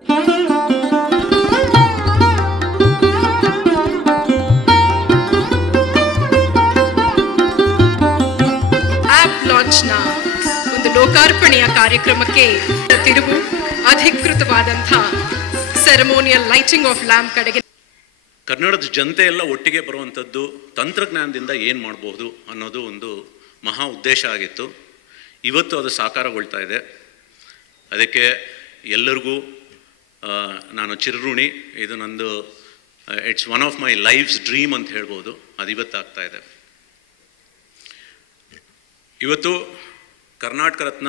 App ಲಾಂಚ್ನ ಒಂದು ಲೋಕಾರ್ಪಣೆಯ ಕಾರ್ಯಕ್ರಮಕ್ಕೆ ತಿರುವು ಅಧಿಕೃತವಾದಂಥ ಸೆರೆಮೋನಿಯಲ್ ಲೈಟಿಂಗ್ ಆಫ್ ಲ್ಯಾಂಪ್ ಕಡೆಗೆ ಕನ್ನಡದ ಜನತೆ ಎಲ್ಲ ಒಟ್ಟಿಗೆ ಬರುವಂಥದ್ದು ತಂತ್ರಜ್ಞಾನದಿಂದ ಏನು ಮಾಡ್ಬೋದು ಅನ್ನೋದು ಒಂದು ಮಹಾ ಉದ್ದೇಶ ಆಗಿತ್ತು. ಇವತ್ತು ಅದು ಸಾಕಾರಗೊಳ್ತಾ ಇದೆ. ಅದಕ್ಕೆ ಎಲ್ಲರಿಗೂ ನಾನು ಚಿರಋಣಿ. ಇದು ನಂದು it's one of my life's dream ಅಂತ ಹೇಳ್ಬೋದು. ಅದು ಇವತ್ತಾಗ್ತಾ ಇದೆ. ಇವತ್ತು ಕರ್ನಾಟಕ ರತ್ನ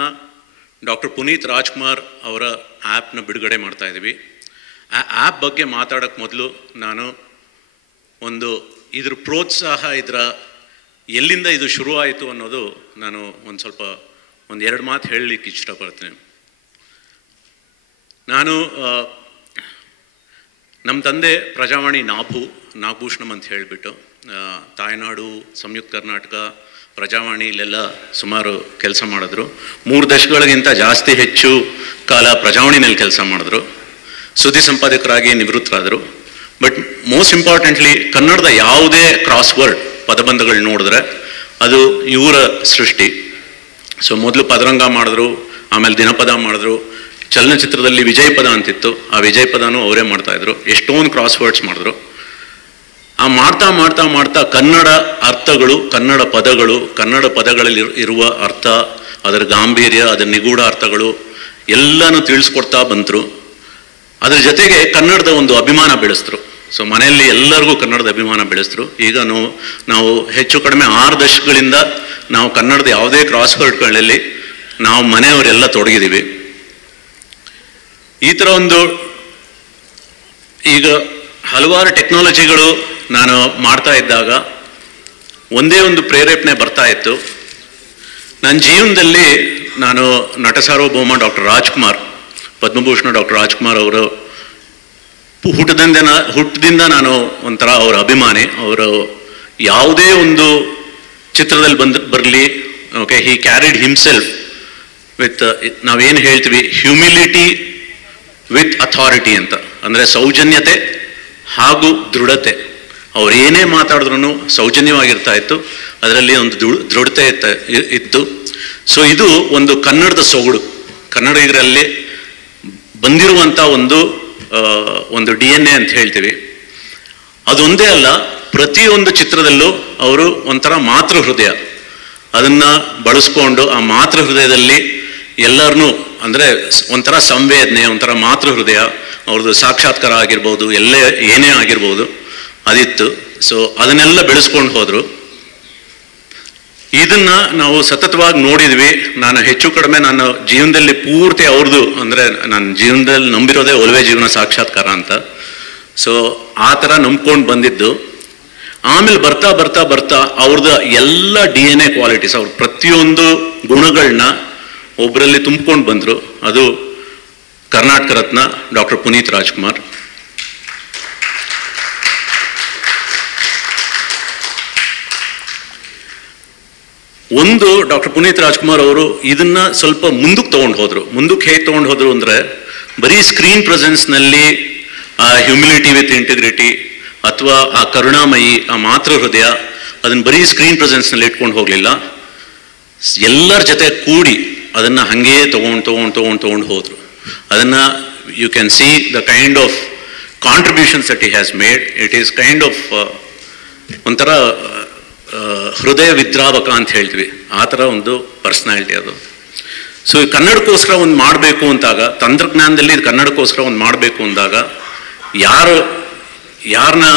ಡಾಕ್ಟರ್ ಪುನೀತ್ ರಾಜ್ಕುಮಾರ್ ಅವರ ಆ್ಯಪ್ನ ಬಿಡುಗಡೆ ಮಾಡ್ತಾ ಇದ್ದೀವಿ. ಆ ಆ್ಯಪ್ ಬಗ್ಗೆ ಮಾತಾಡೋಕ್ಕೆ ಮೊದಲು ನಾನು ಇದ್ರ ಪ್ರೋತ್ಸಾಹ, ಎಲ್ಲಿಂದ ಇದು ಶುರುವಾಯಿತು ಅನ್ನೋದು ನಾನು ಎರಡು ಮಾತು ಹೇಳಲಿಕ್ಕೆ ಇಷ್ಟಪಡ್ತೀನಿ. ನಾನು ನಮ್ಮ ತಂದೆ ಪ್ರಜಾವಾಣಿ ನಾಗಭೂಷಣಂ ಅಂತ ಹೇಳಿಬಿಟ್ಟು ತಾಯ್ನಾಡು, ಸಂಯುಕ್ತ ಕರ್ನಾಟಕ, ಪ್ರಜಾವಾಣಿ ಇಲ್ಲೆಲ್ಲ ಸುಮಾರು ಕೆಲಸ ಮಾಡಿದ್ರು. 3 ದಶಕಗಳಿಗಿಂತ ಜಾಸ್ತಿ ಹೆಚ್ಚು ಕಾಲ ಪ್ರಜಾವಾಣಿನಲ್ಲಿ ಕೆಲಸ ಮಾಡಿದ್ರು. ಸುದ್ದಿ ಸಂಪಾದಕರಾಗಿ ನಿವೃತ್ತರಾದರು. ಬಟ್ ಮೋಸ್ಟ್ ಇಂಪಾರ್ಟೆಂಟ್ಲಿ ಕನ್ನಡದ ಯಾವುದೇ ಕ್ರಾಸ್ವರ್ಡ್ ಪದಬಂಧಗಳು ನೋಡಿದ್ರೆ ಅದು ಇವರ ಸೃಷ್ಟಿ. ಸೊ ಮೊದಲು ಪದರಂಗ ಮಾಡಿದ್ರು, ಆಮೇಲೆ ದಿನಪದ ಮಾಡಿದ್ರು. ಚಲನಚಿತ್ರದಲ್ಲಿ ವಿಜಯ್ ಪದ ಅಂತಿತ್ತು, ಆ ವಿಜಯ್ ಪದನೂ ಅವರೇ ಮಾಡ್ತಾಯಿದ್ರು. ಎಷ್ಟೊಂದು ಕ್ರಾಸ್ವರ್ಡ್ಸ್ ಮಾಡಿದ್ರು. ಆ ಮಾಡ್ತಾ ಮಾಡ್ತಾ ಮಾಡ್ತಾ ಕನ್ನಡ ಅರ್ಥಗಳು, ಕನ್ನಡ ಪದಗಳು, ಕನ್ನಡ ಪದಗಳಲ್ಲಿ ಇರುವ ಅರ್ಥ, ಅದರ ಗಾಂಭೀರ್ಯ, ಅದರ ನಿಗೂಢ ಅರ್ಥಗಳು ಎಲ್ಲನೂ ತಿಳಿಸ್ಕೊಡ್ತಾ ಬಂದರು. ಅದ್ರ ಜೊತೆಗೆ ಕನ್ನಡದ ಒಂದು ಅಭಿಮಾನ ಬೆಳೆಸಿದ್ರು. ಸೊ ಮನೆಯಲ್ಲಿ ಎಲ್ಲರಿಗೂ ಕನ್ನಡದ ಅಭಿಮಾನ ಬೆಳೆಸಿದ್ರು. ಈಗ ನಾವು ಹೆಚ್ಚು ಕಡಿಮೆ 6 ದಶಕಗಳಿಂದ ನಾವು ಕನ್ನಡದ ಯಾವುದೇ ಕ್ರಾಸ್ವರ್ಡ್ಗಳಲ್ಲಿ ನಾವು ಮನೆಯವರೆಲ್ಲ ತೊಡಗಿದ್ದೀವಿ. ಈ ಥರ ಈಗ ಹಲವಾರು ಟೆಕ್ನಾಲಜಿಗಳು ನಾನು ಮಾಡ್ತಾ ಇದ್ದಾಗ ಒಂದೇ ಒಂದು ಪ್ರೇರೇಪಣೆ ಬರ್ತಾ ಇತ್ತು. ನನ್ನ ಜೀವನದಲ್ಲಿ ನಾನು ನಟ ಸಾರ್ವಭೌಮ ಡಾಕ್ಟರ್ ರಾಜ್ಕುಮಾರ್, ಪದ್ಮಭೂಷಣ ಡಾಕ್ಟರ್ ರಾಜ್ಕುಮಾರ್ ಅವರು ಹುಟ್ಟದಿಂದ ನಾನು ಒಂಥರ ಅವರ ಅಭಿಮಾನಿ. ಅವರು ಯಾವುದೇ ಒಂದು ಚಿತ್ರದಲ್ಲಿ ಬರಲಿ, okay, he carried himself with, ನಾವೇನು ಹೇಳ್ತೀವಿ, ಹ್ಯೂಮಿಲಿಟಿ ವಿತ್ ಅಥಾರಿಟಿ ಅಂತ, ಅಂದರೆ ಸೌಜನ್ಯತೆ ಹಾಗೂ ದೃಢತೆ. ಅವ್ರು ಏನೇ ಮಾತಾಡಿದ್ರೂ ಸೌಜನ್ಯವಾಗಿರ್ತಾ ಇತ್ತು, ಅದರಲ್ಲಿ ಒಂದು ದೃಢತೆ ಇತ್ತು. ಸೊ ಇದು ಒಂದು ಕನ್ನಡದ ಸೊಗಡು, ಕನ್ನಡಿಗರಲ್ಲಿ ಬಂದಿರುವಂಥ ಒಂದು DNA ಅಂತ ಹೇಳ್ತೀವಿ. ಅದೊಂದೇ ಅಲ್ಲ, ಪ್ರತಿಯೊಂದು ಚಿತ್ರದಲ್ಲೂ ಅವರು ಒಂಥರ ಮಾತೃ ಹೃದಯ ಅದನ್ನು ಬಳಸ್ಕೊಂಡು ಆ ಮಾತೃ ಹೃದಯದಲ್ಲಿ ಎಲ್ಲರನ್ನೂ, ಅಂದರೆ ಒಂಥರ ಸಂವೇದನೆ, ಒಂಥರ ಮಾತೃ ಹೃದಯ, ಅವ್ರದ್ದು ಸಾಕ್ಷಾತ್ಕಾರ ಆಗಿರ್ಬೋದು, ಏನೇ ಆಗಿರ್ಬೋದು ಅದಿತ್ತು. ಸೊ ಅದನ್ನೆಲ್ಲ ಬೆಳೆಸ್ಕೊಂಡು ಹೋದರು. ಇದನ್ನು ನಾವು ಸತತವಾಗಿ ನೋಡಿದ್ವಿ. ನಾನು ಹೆಚ್ಚು ಕಡಿಮೆ ನನ್ನ ಜೀವನದಲ್ಲಿ ಪೂರ್ತಿ ಅವ್ರದ್ದು, ಅಂದರೆ ನನ್ನ ಜೀವನದಲ್ಲಿ ನಂಬಿರೋದೇ ಒಲವೇ ಜೀವನ ಸಾಕ್ಷಾತ್ಕಾರ ಅಂತ. ಸೊ ಆ ಥರ ನಂಬ್ಕೊಂಡು ಬಂದಿದ್ದು. ಆಮೇಲೆ ಬರ್ತಾ ಬರ್ತಾ ಬರ್ತಾ ಅವ್ರದ್ದು ಎಲ್ಲ DNA ಕ್ವಾಲಿಟೀಸ್, ಅವ್ರ ಪ್ರತಿಯೊಂದು ಗುಣಗಳನ್ನ ಒಬ್ಬರಲ್ಲಿ ತುಂಬಿಕೊಂಡು ಬಂದರು. ಅದು ಕರ್ನಾಟಕ ರತ್ನ ಡಾಕ್ಟರ್ ಪುನೀತ್ ರಾಜ್ಕುಮಾರ್. ಡಾಕ್ಟರ್ ಪುನೀತ್ ರಾಜ್ಕುಮಾರ್ ಅವರು ಇದನ್ನ ಸ್ವಲ್ಪ ಮುಂದಕ್ಕೆ ತೊಗೊಂಡು ಹೋದರು. ಮುಂದಕ್ಕೆ ಹೇಗೆ ತೊಗೊಂಡು ಹೋದರು ಅಂದರೆ, ಬರೀ ಸ್ಕ್ರೀನ್ ಪ್ರೆಸೆನ್ಸ್ನಲ್ಲಿ ಆ ಹ್ಯೂಮಿಲಿಟಿ ವಿತ್ ಇಂಟಿಗ್ರಿಟಿ ಅಥವಾ ಆ ಕರುಣಾಮಯಿ, ಆ ಮಾತೃ ಹೃದಯ, ಅದನ್ನು ಬರೀ ಸ್ಕ್ರೀನ್ ಪ್ರೆಸೆನ್ಸ್ನಲ್ಲಿ ಇಟ್ಕೊಂಡು ಹೋಗಲಿಲ್ಲ. ಎಲ್ಲರ ಜೊತೆ ಕೂಡಿ ಅದನ್ನು ಹಾಗೇ ತೊಗೊಂಡು ಹೋದರು. ಅದನ್ನು you can see the kind of contributions that he has made. It is kind of ಒಂಥರ ಹೃದಯ ವಿದ್ರಾವಕ ಅಂತ ಹೇಳ್ತೀವಿ, ಆ ಥರ ಒಂದು ಪರ್ಸ್ನಾಲಿಟಿ ಅದು. ಸೊ ಕನ್ನಡಕ್ಕೋಸ್ಕರ ಒಂದು ಮಾಡಬೇಕು ಅಂತಾಗ, ತಂತ್ರಜ್ಞಾನದಲ್ಲಿ ಕನ್ನಡಕ್ಕೋಸ್ಕರ ಒಂದು ಮಾಡಬೇಕು ಅಂದಾಗ ಯಾರನ್ನ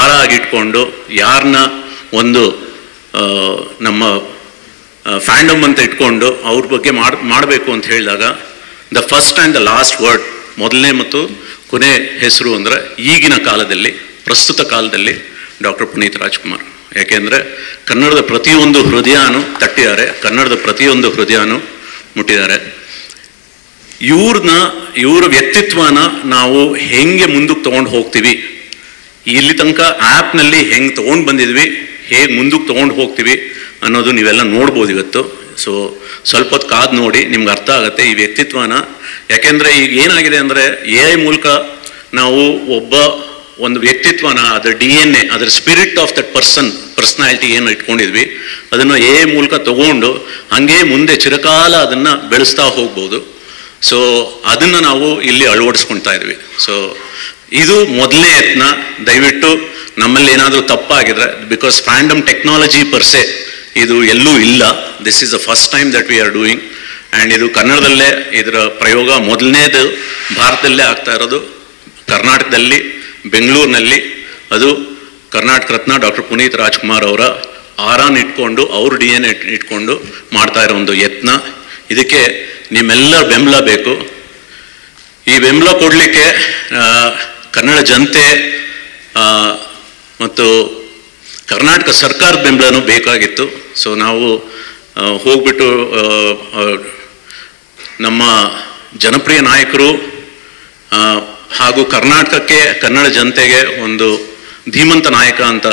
ಆಳಾಗಿಟ್ಕೊಂಡು, ಯಾರನ್ನ ಒಂದು ನಮ್ಮ ಫ್ಯಾಂಡಮ್ ಅಂತ ಇಟ್ಕೊಂಡು ಅವ್ರ ಬಗ್ಗೆ ಮಾಡಬೇಕು ಅಂತ ಹೇಳಿದಾಗ, the first and the last word, ಮೊದಲನೇ ಮತ್ತು ಕೊನೆ ಹೆಸರು ಅಂದರೆ ಈಗಿನ ಕಾಲದಲ್ಲಿ, ಪ್ರಸ್ತುತ ಕಾಲದಲ್ಲಿ ಡಾಕ್ಟರ್ ಪುನೀತ್ ರಾಜ್ಕುಮಾರ್. ಯಾಕೆಂದರೆ ಕನ್ನಡದ ಪ್ರತಿಯೊಂದು ಹೃದಯನೂ ತಟ್ಟಿದ್ದಾರೆ, ಕನ್ನಡದ ಪ್ರತಿಯೊಂದು ಹೃದಯನೂ ಮುಟ್ಟಿದ್ದಾರೆ. ಇವ್ರ ವ್ಯಕ್ತಿತ್ವನ ನಾವು ಹೆಂಗೆ ಮುಂದಕ್ಕೆ ತೊಗೊಂಡು ಹೋಗ್ತೀವಿ, ಇಲ್ಲಿ ತನಕ ಆ್ಯಪ್ನಲ್ಲಿ ಹೆಂಗೆ ತೊಗೊಂಡು ಬಂದಿದ್ವಿ, ಹೇಗೆ ಮುಂದಕ್ಕೆ ತೊಗೊಂಡು ಹೋಗ್ತೀವಿ ಅನ್ನೋದು ನೀವೆಲ್ಲ ನೋಡ್ಬೋದು ಇವತ್ತು. ಸೊ ಸ್ವಲ್ಪ ಹೊತ್ತು ಕಾದು ನೋಡಿ ನಿಮ್ಗೆ ಅರ್ಥ ಆಗುತ್ತೆ ಈ ವ್ಯಕ್ತಿತ್ವನ. ಯಾಕೆಂದರೆ ಈಗ ಏನಾಗಿದೆ ಅಂದರೆ AI ಮೂಲಕ ನಾವು ಒಂದು ವ್ಯಕ್ತಿತ್ವನ, ಅದರ DNA, ಅದರ ಸ್ಪಿರಿಟ್ ಆಫ್ ದಟ್ ಪರ್ಸನಾಲಿಟಿ ಏನು ಇಟ್ಕೊಂಡಿದ್ವಿ ಅದನ್ನು AI ಮೂಲಕ ತಗೊಂಡು ಹಾಗೆ ಮುಂದೆ ಚಿರಕಾಲ ಅದನ್ನು ಬೆಳೆಸ್ತಾ ಹೋಗ್ಬೋದು. ಸೊ ಅದನ್ನು ನಾವು ಇಲ್ಲಿ ಅಳವಡಿಸ್ಕೊಳ್ತಾ ಇದ್ವಿ. ಸೊ ಇದು ಮೊದಲನೇ ಯತ್ನ. ದಯವಿಟ್ಟು ನಮ್ಮಲ್ಲಿ ಏನಾದರೂ ತಪ್ಪಾಗಿದ್ರೆ, ಬಿಕಾಸ್ ಫ್ಯಾಂಡಮ್ ಟೆಕ್ನಾಲಜಿ ಪರ್ಸೆ ಇದು ಎಲ್ಲೂ ಇಲ್ಲ, this is the first time that we are doing. And ಇದು ಕನ್ನಡದಲ್ಲೇ ಇದರ ಪ್ರಯೋಗ ಮೊದಲನೇದು ಭಾರತದಲ್ಲೇ ಆಗ್ತಾ ಇರೋದು, ಕರ್ನಾಟಕದಲ್ಲಿ, ಬೆಂಗಳೂರಿನಲ್ಲಿ. ಅದು ಕರ್ನಾಟಕ ರತ್ನ ಡಾಕ್ಟರ್ ಪುನೀತ್ ರಾಜ್ಕುಮಾರ್ ಅವರ ಆರಾನ್ ಇಟ್ಕೊಂಡು, ಅವ್ರ DNA ಇಟ್ಕೊಂಡು ಮಾಡ್ತಾ ಇರೋ ಒಂದು ಯತ್ನ. ಇದಕ್ಕೆ ನಿಮ್ಮೆಲ್ಲರ ಬೆಂಬಲ ಬೇಕು. ಈ ಬೆಂಬಲ ಕೊಡಲಿಕ್ಕೆ ಕನ್ನಡ ಜನತೆ ಮತ್ತು ಕರ್ನಾಟಕ ಸರ್ಕಾರದ ಬೆಂಬಲನೂ ಬೇಕಾಗಿತ್ತು. ಸೊ ನಾವು ಹೋಗ್ಬಿಟ್ಟು ನಮ್ಮ ಜನಪ್ರಿಯ ನಾಯಕರು ಹಾಗೂ ಕರ್ನಾಟಕಕ್ಕೆ, ಕನ್ನಡ ಜನತೆಗೆ ಒಂದು ಧೀಮಂತ ನಾಯಕ ಅಂತ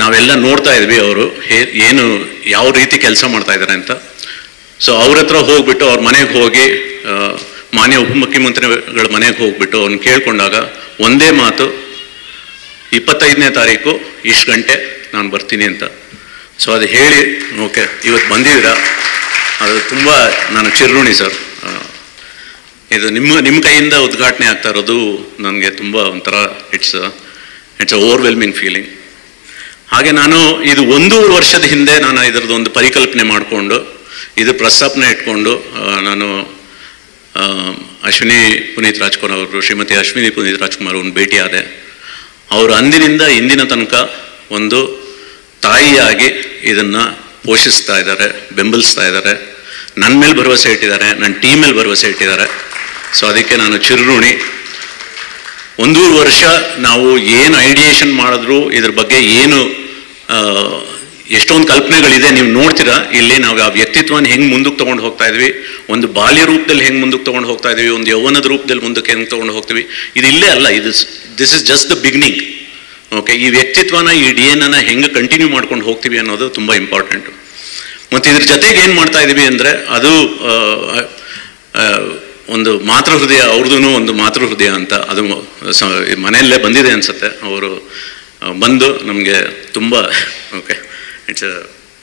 ನಾವೆಲ್ಲ ನೋಡ್ತಾ ಇದ್ವಿ. ಅವರು ಏನು ಯಾವ ರೀತಿ ಕೆಲಸ ಮಾಡ್ತಾ ಇದ್ದಾರೆ ಅಂತ. ಸೊ ಅವ್ರ ಹತ್ರ ಹೋಗ್ಬಿಟ್ಟು ಅವ್ರ ಮನೆಗೆ ಹೋಗಿ, ಮಾನ್ಯ ಉಪಮುಖ್ಯಮಂತ್ರಿಗಳ ಮನೆಗೆ ಹೋಗ್ಬಿಟ್ಟು ಅವ್ರನ್ನ ಕೇಳ್ಕೊಂಡಾಗ ಒಂದೇ ಮಾತು, 25ನೇ ತಾರೀಕು ಇಷ್ಟು ಗಂಟೆ ನಾನು ಬರ್ತೀನಿ ಅಂತ. ಸೊ ಅದು ಹೇಳಿ ಓಕೆ ಇವತ್ತು ಬಂದಿದ್ದೀರಾ, ಅದು ತುಂಬ ನಾನು ಚಿರಋಣಿ ಸರ್. ಇದು ನಿಮ್ಮ ಕೈಯಿಂದ ಉದ್ಘಾಟನೆ ಆಗ್ತಾ ಇರೋದು ನನಗೆ ತುಂಬ ಒಂಥರ ಇಟ್ಸ್ ಅ ಓವರ್ವೆಲ್ಮಿಂಗ್ ಫೀಲಿಂಗ್. ಹಾಗೆ ನಾನು ಇದು 1.5 ವರ್ಷದ ಹಿಂದೆ ನಾನು ಇದರದ್ದು ಒಂದು ಪರಿಕಲ್ಪನೆ ಮಾಡಿಕೊಂಡು, ಇದು ಪ್ರಸ್ತಾಪನೆ ಇಟ್ಕೊಂಡು ನಾನು ಅಶ್ವಿನಿ ಪುನೀತ್ ರಾಜ್ಕುಮಾರ್ ಅವರು, ಶ್ರೀಮತಿ ಅಶ್ವಿನಿ ಪುನೀತ್ ರಾಜ್ಕುಮಾರ್ ಅವ್ರನ್ನ ಭೇಟಿ ಆದೆ. ಅವರು ಅಂದಿನಿಂದ ಇಂದಿನ ತನಕ ಒಂದು ತಾಯಿಯಾಗಿ ಇದನ್ನು ಪೋಷಿಸ್ತಾ ಇದ್ದಾರೆ, ಬೆಂಬಲಿಸ್ತಾ ಇದ್ದಾರೆ, ನನ್ನ ಮೇಲೆ ಭರವಸೆ ಇಟ್ಟಿದ್ದಾರೆ, ನನ್ನ ಟೀಮ್ ಮೇಲೆ ಭರವಸೆ ಇಟ್ಟಿದ್ದಾರೆ. ಸೊ ಅದಕ್ಕೆ ನಾನು ಚಿರಋಣಿ. 1.5 ವರ್ಷ ನಾವು ಏನು ಐಡಿಯೇಷನ್ ಮಾಡಿದ್ರು, ಇದ್ರ ಬಗ್ಗೆ ಏನು ಎಷ್ಟೊಂದು ಕಲ್ಪನೆಗಳಿದೆ, ನೀವು ನೋಡ್ತೀರಾ ಇಲ್ಲಿ. ನಾವು ಆ ವ್ಯಕ್ತಿತ್ವನ ಹೆಂಗೆ ಮುಂದಕ್ಕೆ ತೊಗೊಂಡು ಹೋಗ್ತಾ ಇದ್ವಿ, ಒಂದು ಬಾಲ್ಯ ರೂಪದಲ್ಲಿ ಹೆಂಗೆ ಮುಂದಕ್ಕೆ ತೊಗೊಂಡು ಹೋಗ್ತಾ ಇದ್ವಿ, ಒಂದು ಯೌವನದ ರೂಪದಲ್ಲಿ ಮುಂದಕ್ಕೆ ಹೆಂಗೆ ತೊಗೊಂಡು ಹೋಗ್ತೀವಿ, ಇದು ಇಲ್ಲೇ ಅಲ್ಲ, this is just the beginning. Okay, ಈ ವ್ಯಕ್ತಿತ್ವನ, ಈ DNA ಹೆಂಗೆ ಕಂಟಿನ್ಯೂ ಮಾಡ್ಕೊಂಡು ಹೋಗ್ತೀವಿ ಅನ್ನೋದು ತುಂಬ ಇಂಪಾರ್ಟೆಂಟು. ಮತ್ತು ಇದ್ರ ಜೊತೆಗೆ ಏನು ಮಾಡ್ತಾ ಇದ್ದೀವಿ ಅಂದರೆ, ಅದು ಒಂದು ಮಾತೃಹೃದಯ, ಅವ್ರದ್ದು ಒಂದು ಮಾತೃಹೃದಯ ಅಂತ, ಅದು ಮನೆಯಲ್ಲೇ ಬಂದಿದೆ ಅನಿಸುತ್ತೆ. ಅವರು ಬಂದು ನಮಗೆ ತುಂಬ okay, it's a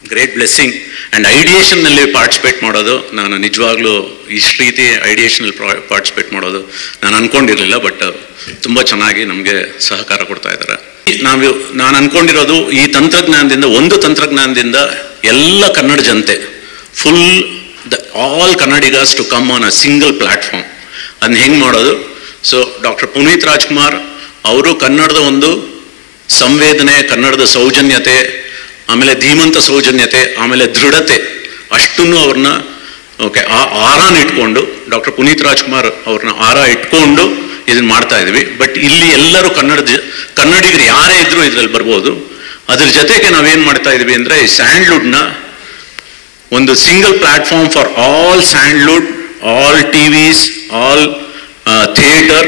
great blessing. And ಐಡಿಯೇಷನ್ನಲ್ಲಿ ಪಾರ್ಟಿಸಿಪೇಟ್ ಮಾಡೋದು, ನಾನು ನಿಜವಾಗ್ಲೂ ಇಷ್ಟು ರೀತಿ ಐಡಿಯೇಷನಲ್ಲಿ ಪಾರ್ಟಿಸಿಪೇಟ್ ಮಾಡೋದು ನಾನು ಅಂದ್ಕೊಂಡಿರಲಿಲ್ಲ. ಬಟ್ ತುಂಬ ಚೆನ್ನಾಗಿ ನಮಗೆ ಸಹಕಾರ ಕೊಡ್ತಾ ಇದ್ದಾರೆ. ನಾನು ಅಂದ್ಕೊಂಡಿರೋದು ಈ ತಂತ್ರಜ್ಞಾನದಿಂದ ಎಲ್ಲ ಕನ್ನಡ ಜನತೆ, ಫುಲ್ ಆಲ್ ಕನ್ನಡಿಗರ್ಸ್ to come on a single platform. ಅದನ್ನ ಹೆಂಗೆ ಮಾಡೋದು? ಸೊ ಡಾಕ್ಟರ್ ಪುನೀತ್ ರಾಜ್ಕುಮಾರ್ ಅವರು ಕನ್ನಡದ ಒಂದು ಸಂವೇದನೆ, ಕನ್ನಡದ ಸೌಜನ್ಯತೆ, ಆಮೇಲೆ ಧೀಮಂತ ಸೌಜನ್ಯತೆ, ಆಮೇಲೆ ದೃಢತೆ, ಅಷ್ಟನ್ನು ಅವ್ರನ್ನ ಓಕೆ ಆರಾನ ಇಟ್ಕೊಂಡು, ಡಾಕ್ಟರ್ ಪುನೀತ್ ರಾಜ್ಕುಮಾರ್ ಅವ್ರನ್ನ ಆರ ಇಟ್ಕೊಂಡು ಇದನ್ನ ಮಾಡ್ತಾ ಇದ್ವಿ. ಬಟ್ ಇಲ್ಲಿ ಎಲ್ಲರೂ ಕನ್ನಡಿಗರು ಯಾರೇ ಇದ್ರೂ ಇದ್ರಲ್ಲಿ ಬರ್ಬೋದು. ಅದ್ರ ಜೊತೆಗೆ ನಾವೇನು ಮಾಡ್ತಾ ಇದ್ವಿ ಅಂದರೆ, ಈ ಸ್ಯಾಂಡ್ಲ್ವುಡ್ನ ಒಂದು single platform for all sandalwood, all TVs, all theatre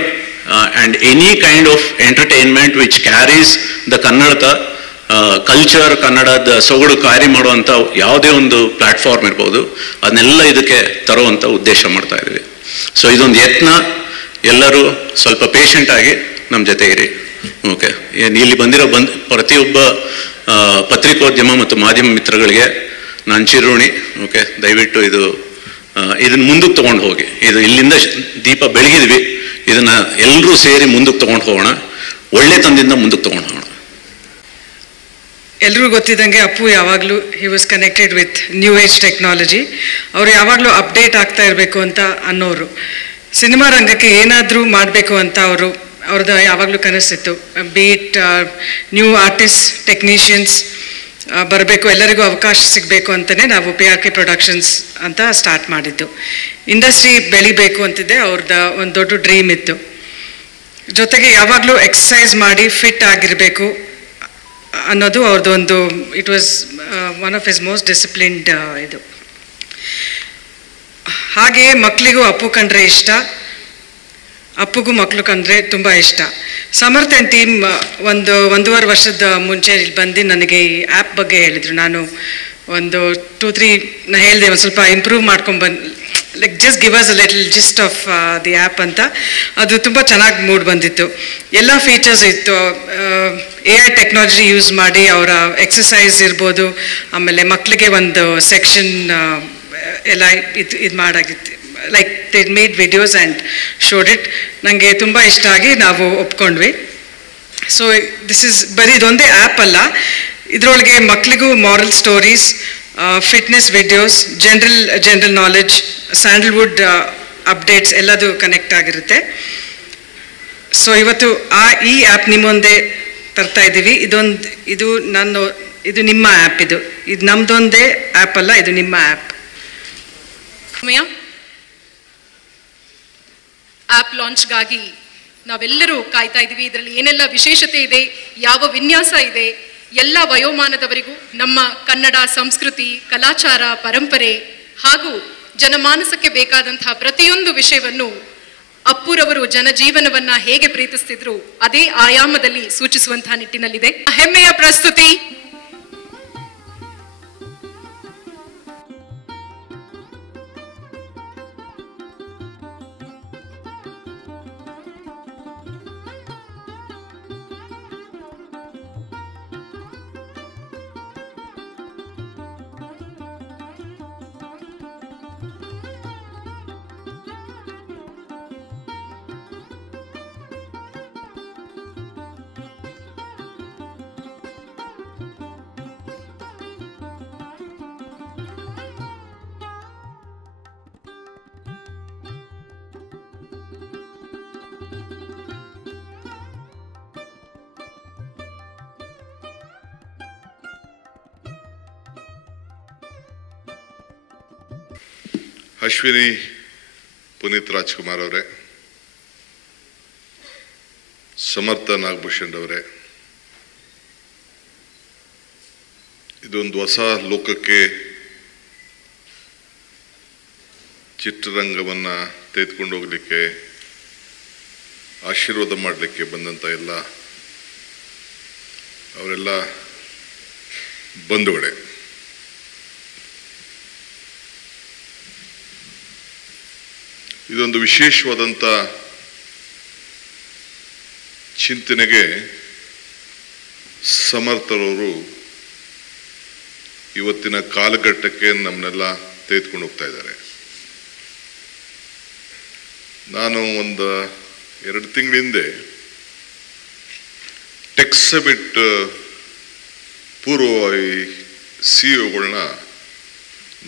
and any kind of entertainment which carries the ಕನ್ನಡದ ಕಲ್ಚರ್, ಕನ್ನಡದ ಸೊಗಡು ಕ್ಯಾರಿ ಮಾಡುವಂಥ ಯಾವುದೇ ಒಂದು ಪ್ಲ್ಯಾಟ್ಫಾರ್ಮ್ ಇರ್ಬೋದು, ಅದನ್ನೆಲ್ಲ ಇದಕ್ಕೆ ತರುವಂಥ ಉದ್ದೇಶ ಮಾಡ್ತಾ ಇದ್ವಿ. ಸೊ ಇದೊಂದು ಯತ್ನ. ಎಲ್ಲರೂ ಸ್ವಲ್ಪ ಪೇಷಂಟಾಗಿ ನಮ್ಮ ಜೊತೆ ಇರಿ. ಓಕೆ, ಇಲ್ಲಿ ಬಂದಿರೋ ಪ್ರತಿಯೊಬ್ಬ ಪತ್ರಿಕೋದ್ಯಮ ಮತ್ತು ಮಾಧ್ಯಮ ಮಿತ್ರಗಳಿಗೆ ನಾನು ಚಿರಋಣಿ. ಓಕೆ, ದಯವಿಟ್ಟು ಇದನ್ನು ಮುಂದಕ್ಕೆ ತೊಗೊಂಡು ಹೋಗಿ. ಇದು ಇಲ್ಲಿಂದ ದೀಪ ಬೆಳಗಿದ್ವಿ, ಇದನ್ನು ಎಲ್ಲರೂ ಸೇರಿ ಮುಂದಕ್ಕೆ ತೊಗೊಂಡು ಹೋಗೋಣ, ಒಳ್ಳೆತನದಿಂದ ಮುಂದಕ್ಕೆ ತೊಗೊಂಡು ಹೋಗೋಣ. ಎಲ್ರಿಗೂ ಗೊತ್ತಿದ್ದಂಗೆ ಅಪ್ಪು ಯಾವಾಗಲೂ he was connected with new age technology. ಅವರು ಯಾವಾಗಲೂ ಅಪ್ಡೇಟ್ ಆಗ್ತಾ ಇರಬೇಕು ಅಂತ ಅನ್ನೋರು. ಸಿನಿಮಾ ರಂಗಕ್ಕೆ ಏನಾದರೂ ಮಾಡಬೇಕು ಅಂತ ಅವ್ರದ್ದು ಯಾವಾಗಲೂ ಕನಸಿತ್ತು. ಬೀಟ್ ನ್ಯೂ ಆರ್ಟಿಸ್ಟ್, ಟೆಕ್ನಿಷಿಯನ್ಸ್ ಬರಬೇಕು, ಎಲ್ಲರಿಗೂ ಅವಕಾಶ ಸಿಗಬೇಕು ಅಂತಲೇ ನಾವು PRK ಪ್ರೊಡಕ್ಷನ್ಸ್ ಅಂತ ಸ್ಟಾರ್ಟ್ ಮಾಡಿದ್ದು. ಇಂಡಸ್ಟ್ರಿ ಬೆಳಿಬೇಕು ಅಂತಿದ್ದೆ ಅವ್ರದ್ದು ಒಂದು ದೊಡ್ಡ ಡ್ರೀಮ್ ಇತ್ತು. ಜೊತೆಗೆ ಯಾವಾಗಲೂ ಎಕ್ಸಸೈಸ್ ಮಾಡಿ ಫಿಟ್ ಆಗಿರಬೇಕು ಅನ್ನೋದು ಅವ್ರದ್ದು ಒಂದು, it was one of his most disciplined ಇದು. ಹಾಗೆಯೇ ಮಕ್ಕಳಿಗೂ ಅಪ್ಪು ಕಂಡ್ರೆ ಇಷ್ಟ, ಅಪ್ಪುಗೂ ಮಕ್ಕಳು ಕಂಡ್ರೆ ತುಂಬ ಇಷ್ಟ. ಸಮರ್ಥ ಆ್ಯಂಡ್ ಟೀಮ್ 1.5 ವರ್ಷದ ಮುಂಚೆ ಇಲ್ಲಿ ಬಂದು ನನಗೆ ಈ ಆ್ಯಪ್ ಬಗ್ಗೆ ಹೇಳಿದರು. ನಾನು ಒಂದು 2-3 ನಾ ಹೇಳಿದೆ ಒಂದು ಸ್ವಲ್ಪ ಇಂಪ್ರೂವ್ ಮಾಡ್ಕೊಂಡ್ಬಂದು like just give us a little gist of the app ಅಂತ. ಅದು ತುಂಬ ಚೆನ್ನಾಗಿ ಮೂಡ್ ಬಂದಿತ್ತು. ಎಲ್ಲ ಫೀಚರ್ಸ್ ಇತ್ತು. AI ಟೆಕ್ನಾಲಜಿ ಯೂಸ್ ಮಾಡಿ ಅವರ ಎಕ್ಸಸೈಸ್ ಇರ್ಬೋದು, ಆಮೇಲೆ ಮಕ್ಕಳಿಗೆ ಒಂದು ಸೆಕ್ಷನ್ ಎಲ್ಲ ಇದು ಮಾಡಾಗಿತ್ತು. Like they made videos and showed it. ನನಗೆ ತುಂಬ ಇಷ್ಟ ಆಗಿ ನಾವು ಒಪ್ಕೊಂಡ್ವಿ. ಸೊ ದಿಸ್ ಇಸ್ ಬರೀ ಇದೊಂದೇ ಆ್ಯಪ್ ಅಲ್ಲ, ಇದರೊಳಗೆ ಮಕ್ಕಳಿಗೂ moral stories, fitness videos, general knowledge, Sandalwood updates ಎಲ್ಲದು ಕನೆಕ್ಟ್ ಆಗಿರುತ್ತೆ. ಸೊ ಇವತ್ತು ಈ ಆ್ಯಪ್ ನಿಮ್ಮ ಮುಂದೆ ತರ್ತಾ ಇದ್ದೀವಿ. ಇದು ನಿಮ್ಮ ಆ್ಯಪ್. ಇದು ನಮ್ಮದೊಂದೇ ಆ್ಯಪ್ ಅಲ್ಲ, ಇದು ನಿಮ್ಮ ಆ್ಯಪ್. ಆ್ಯಪ್ ಲಾಂಚ್ಗಾಗಿ ನಾವೆಲ್ಲರೂ ಕಾಯ್ತಾ ಇದ್ದೀವಿ. ಇದರಲ್ಲಿ ಏನೆಲ್ಲ ವಿಶೇಷತೆ ಇದೆ, ಯಾವ ವಿನ್ಯಾಸ ಇದೆ, ಎಲ್ಲ ವಯೋಮಾನದವರಿಗೂ ನಮ್ಮ ಕನ್ನಡ ಸಂಸ್ಕೃತಿ, ಕಲಾಚಾರ, ಪರಂಪರೆ ಹಾಗೂ ಜನಮಾನಸಕ್ಕೆ ಬೇಕಾದಂತಹ ಪ್ರತಿಯೊಂದು ವಿಷಯವನ್ನು ಅಪ್ಪುರವರು ಜನಜೀವನವನ್ನ ಹೇಗೆ ಪ್ರೀತಿಸ್ತಿದ್ರು ಅದೇ ಆಯಾಮದಲ್ಲಿ ಸೂಚಿಸುವಂತಹ ನಿಟ್ಟಿನಲ್ಲಿದೆ. ಹೆಮ್ಮೆಯ ಪ್ರಸ್ತುತಿ ಅಶ್ವಿನಿ ಪುನೀತ್ ರಾಜ್ಕುಮಾರ್ ಅವರೇ, ಸಮರ್ಥ ನಾಗಭೂಷಣ್ ಅವರೇ, ಇದೊಂದು ಹೊಸ ಲೋಕಕ್ಕೆ ಚಿತ್ರರಂಗವನ್ನು ತೆಗೆದುಕೊಂಡು ಹೋಗಲಿಕ್ಕೆ ಆಶೀರ್ವಾದ ಮಾಡಲಿಕ್ಕೆ ಬಂದಂಥ ಅವರೆಲ್ಲ ಬಂಧುಗಳೇ, ಇದೊಂದು ವಿಶೇಷವಾದಂಥ ಚಿಂತನೆಗೆ ಸಮರ್ಥರವರು ಇವತ್ತಿನ ಕಾಲಘಟ್ಟಕ್ಕೆ ನಮ್ಮನ್ನೆಲ್ಲ ತೆಗೆದುಕೊಂಡು ಹೋಗ್ತಾ ಇದ್ದಾರೆ. ನಾನು ಒಂದು 2 ತಿಂಗಳ ಹಿಂದೆ ಟೆಕ್ ಸಮಿಟ್ ಪೂರ್ವಭಾವಿ ಸಿಇಒಗಳನ್ನ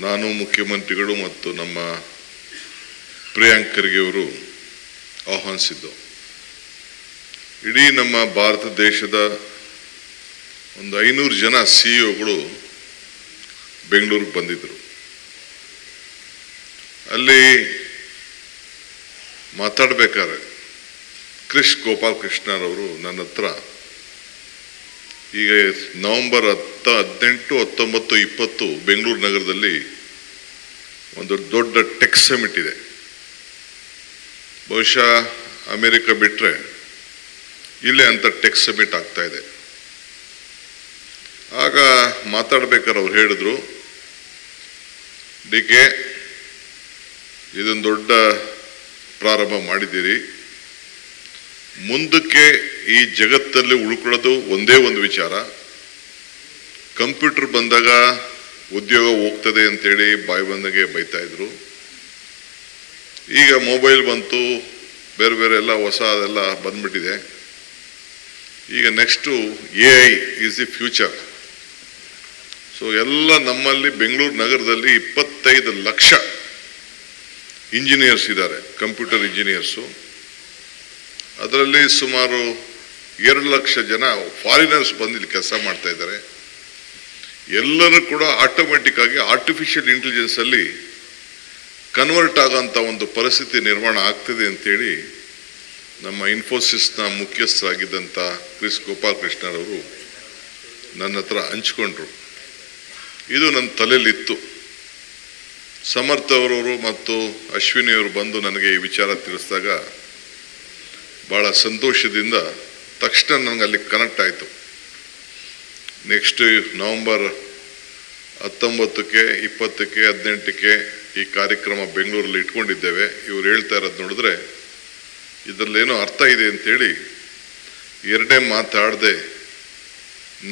ನಾನು, ಮುಖ್ಯಮಂತ್ರಿಗಳು ಮತ್ತು ನಮ್ಮ ಪ್ರಿಯಾಂಕ್ ಖರ್ಗೆ ಅವರು ಆಹ್ವಾನಿಸಿದ್ದು. ಇಡೀ ನಮ್ಮ ಭಾರತ ದೇಶದ ಒಂದು 500 ಜನ ಸಿಇಒಗಳು ಬೆಂಗಳೂರಿಗೆ ಬಂದಿದ್ದರು. ಅಲ್ಲಿ ಮಾತಾಡಬೇಕಾದ್ರೆ ಗೋಪಾಲ್ ಕೃಷ್ಣರವರು ನನ್ನ ಹತ್ರ ಈಗ ನವೆಂಬರ್ 10, 18, 19, 20 ಬೆಂಗಳೂರು ನಗರದಲ್ಲಿ ಒಂದು ದೊಡ್ಡ ಟೆಕ್ ಸಮಿಟ್ ಇದೆ. ಬಹುಶಃ ಅಮೆರಿಕ ಬಿಟ್ಟರೆ ಇಲ್ಲೇ ಅಂತ ಟೆಕ್ ಸಮಿಟ್ ಆಗ್ತಾ ಇದೆ. ಆಗ ಮಾತಾಡ್ಬೇಕಾದ್ರೆ ಅವ್ರು ಹೇಳಿದ್ರು, DK ಇದೊಂದು ದೊಡ್ಡ ಪ್ರಾರಂಭ ಮಾಡಿದ್ದೀರಿ, ಮುಂದಕ್ಕೆ ಈ ಜಗತ್ತಲ್ಲಿ ಉಳ್ಕೊಳ್ಳೋದು ಒಂದೇ ಒಂದು ವಿಚಾರ, ಕಂಪ್ಯೂಟರ್ ಬಂದಾಗ ಉದ್ಯೋಗ ಹೋಗ್ತದೆ ಅಂತೇಳಿ ಬಾಯಿ ಬಂದಾಗೆ ಬೈತಾ ಇದ್ರು. ಈಗ ಮೊಬೈಲ್ ಬಂತು, ಬೇರೆ ಎಲ್ಲ ಹೊಸ ಅದೆಲ್ಲ ಬಂದ್ಬಿಟ್ಟಿದೆ. ಈಗ next AI is the future. So ಎಲ್ಲ ನಮ್ಮಲ್ಲಿ ಬೆಂಗಳೂರು ನಗರದಲ್ಲಿ 25 ಲಕ್ಷ ಇಂಜಿನಿಯರ್ಸ್ ಇದ್ದಾರೆ, ಕಂಪ್ಯೂಟರ್ ಇಂಜಿನಿಯರ್ಸು. ಅದರಲ್ಲಿ ಸುಮಾರು 2 ಲಕ್ಷ ಜನ ಫಾರಿನರ್ಸ್ ಬಂದು ಇಲ್ಲಿ ಕೆಲಸ ಮಾಡ್ತಾ ಇದ್ದಾರೆ. ಎಲ್ಲರೂ ಕೂಡ ಆಟೋಮೆಟಿಕ್ ಆಗಿ ಆರ್ಟಿಫಿಷಿಯಲ್ ಇಂಟೆಲಿಜೆನ್ಸ್ ಅಲ್ಲಿ ಕನ್ವರ್ಟ್ ಆಗೋಂಥ ಒಂದು ಪರಿಸ್ಥಿತಿ ನಿರ್ಮಾಣ ಆಗ್ತದೆ ಅಂತೇಳಿ ನಮ್ಮ ಇನ್ಫೋಸಿಸ್ನ ಮುಖ್ಯಸ್ಥರಾಗಿದ್ದಂಥ ಗೋಪಾಲ್ ಕೃಷ್ಣರವರು ನನ್ನ ಹತ್ರ ಹಂಚ್ಕೊಂಡ್ರು. ಇದು ನನ್ನ ತಲೆಯಲ್ಲಿತ್ತು. ಸಮರ್ಥ ಅವರವರು ಮತ್ತು ಅಶ್ವಿನಿಯವರು ಬಂದು ನನಗೆ ಈ ವಿಚಾರ ತಿಳಿಸಿದಾಗ ಭಾಳ ಸಂತೋಷದಿಂದ ತಕ್ಷಣ ನನಗೆ ಅಲ್ಲಿ ಕನೆಕ್ಟ್ ಆಯಿತು. ನೆಕ್ಸ್ಟ್ ನವೆಂಬರ್ 19ಕ್ಕೆ 20ಕ್ಕೆ 18ಕ್ಕೆ ಈ ಕಾರ್ಯಕ್ರಮ ಬೆಂಗಳೂರಲ್ಲಿ ಇಟ್ಕೊಂಡಿದ್ದೇವೆ. ಇವ್ರು ಹೇಳ್ತಾ ಇರೋದು ನೋಡಿದ್ರೆ ಇದರಲ್ಲೇನೋ ಅರ್ಥ ಇದೆ ಅಂತೇಳಿ ಎರಡೇ ಮಾತಾಡದೆ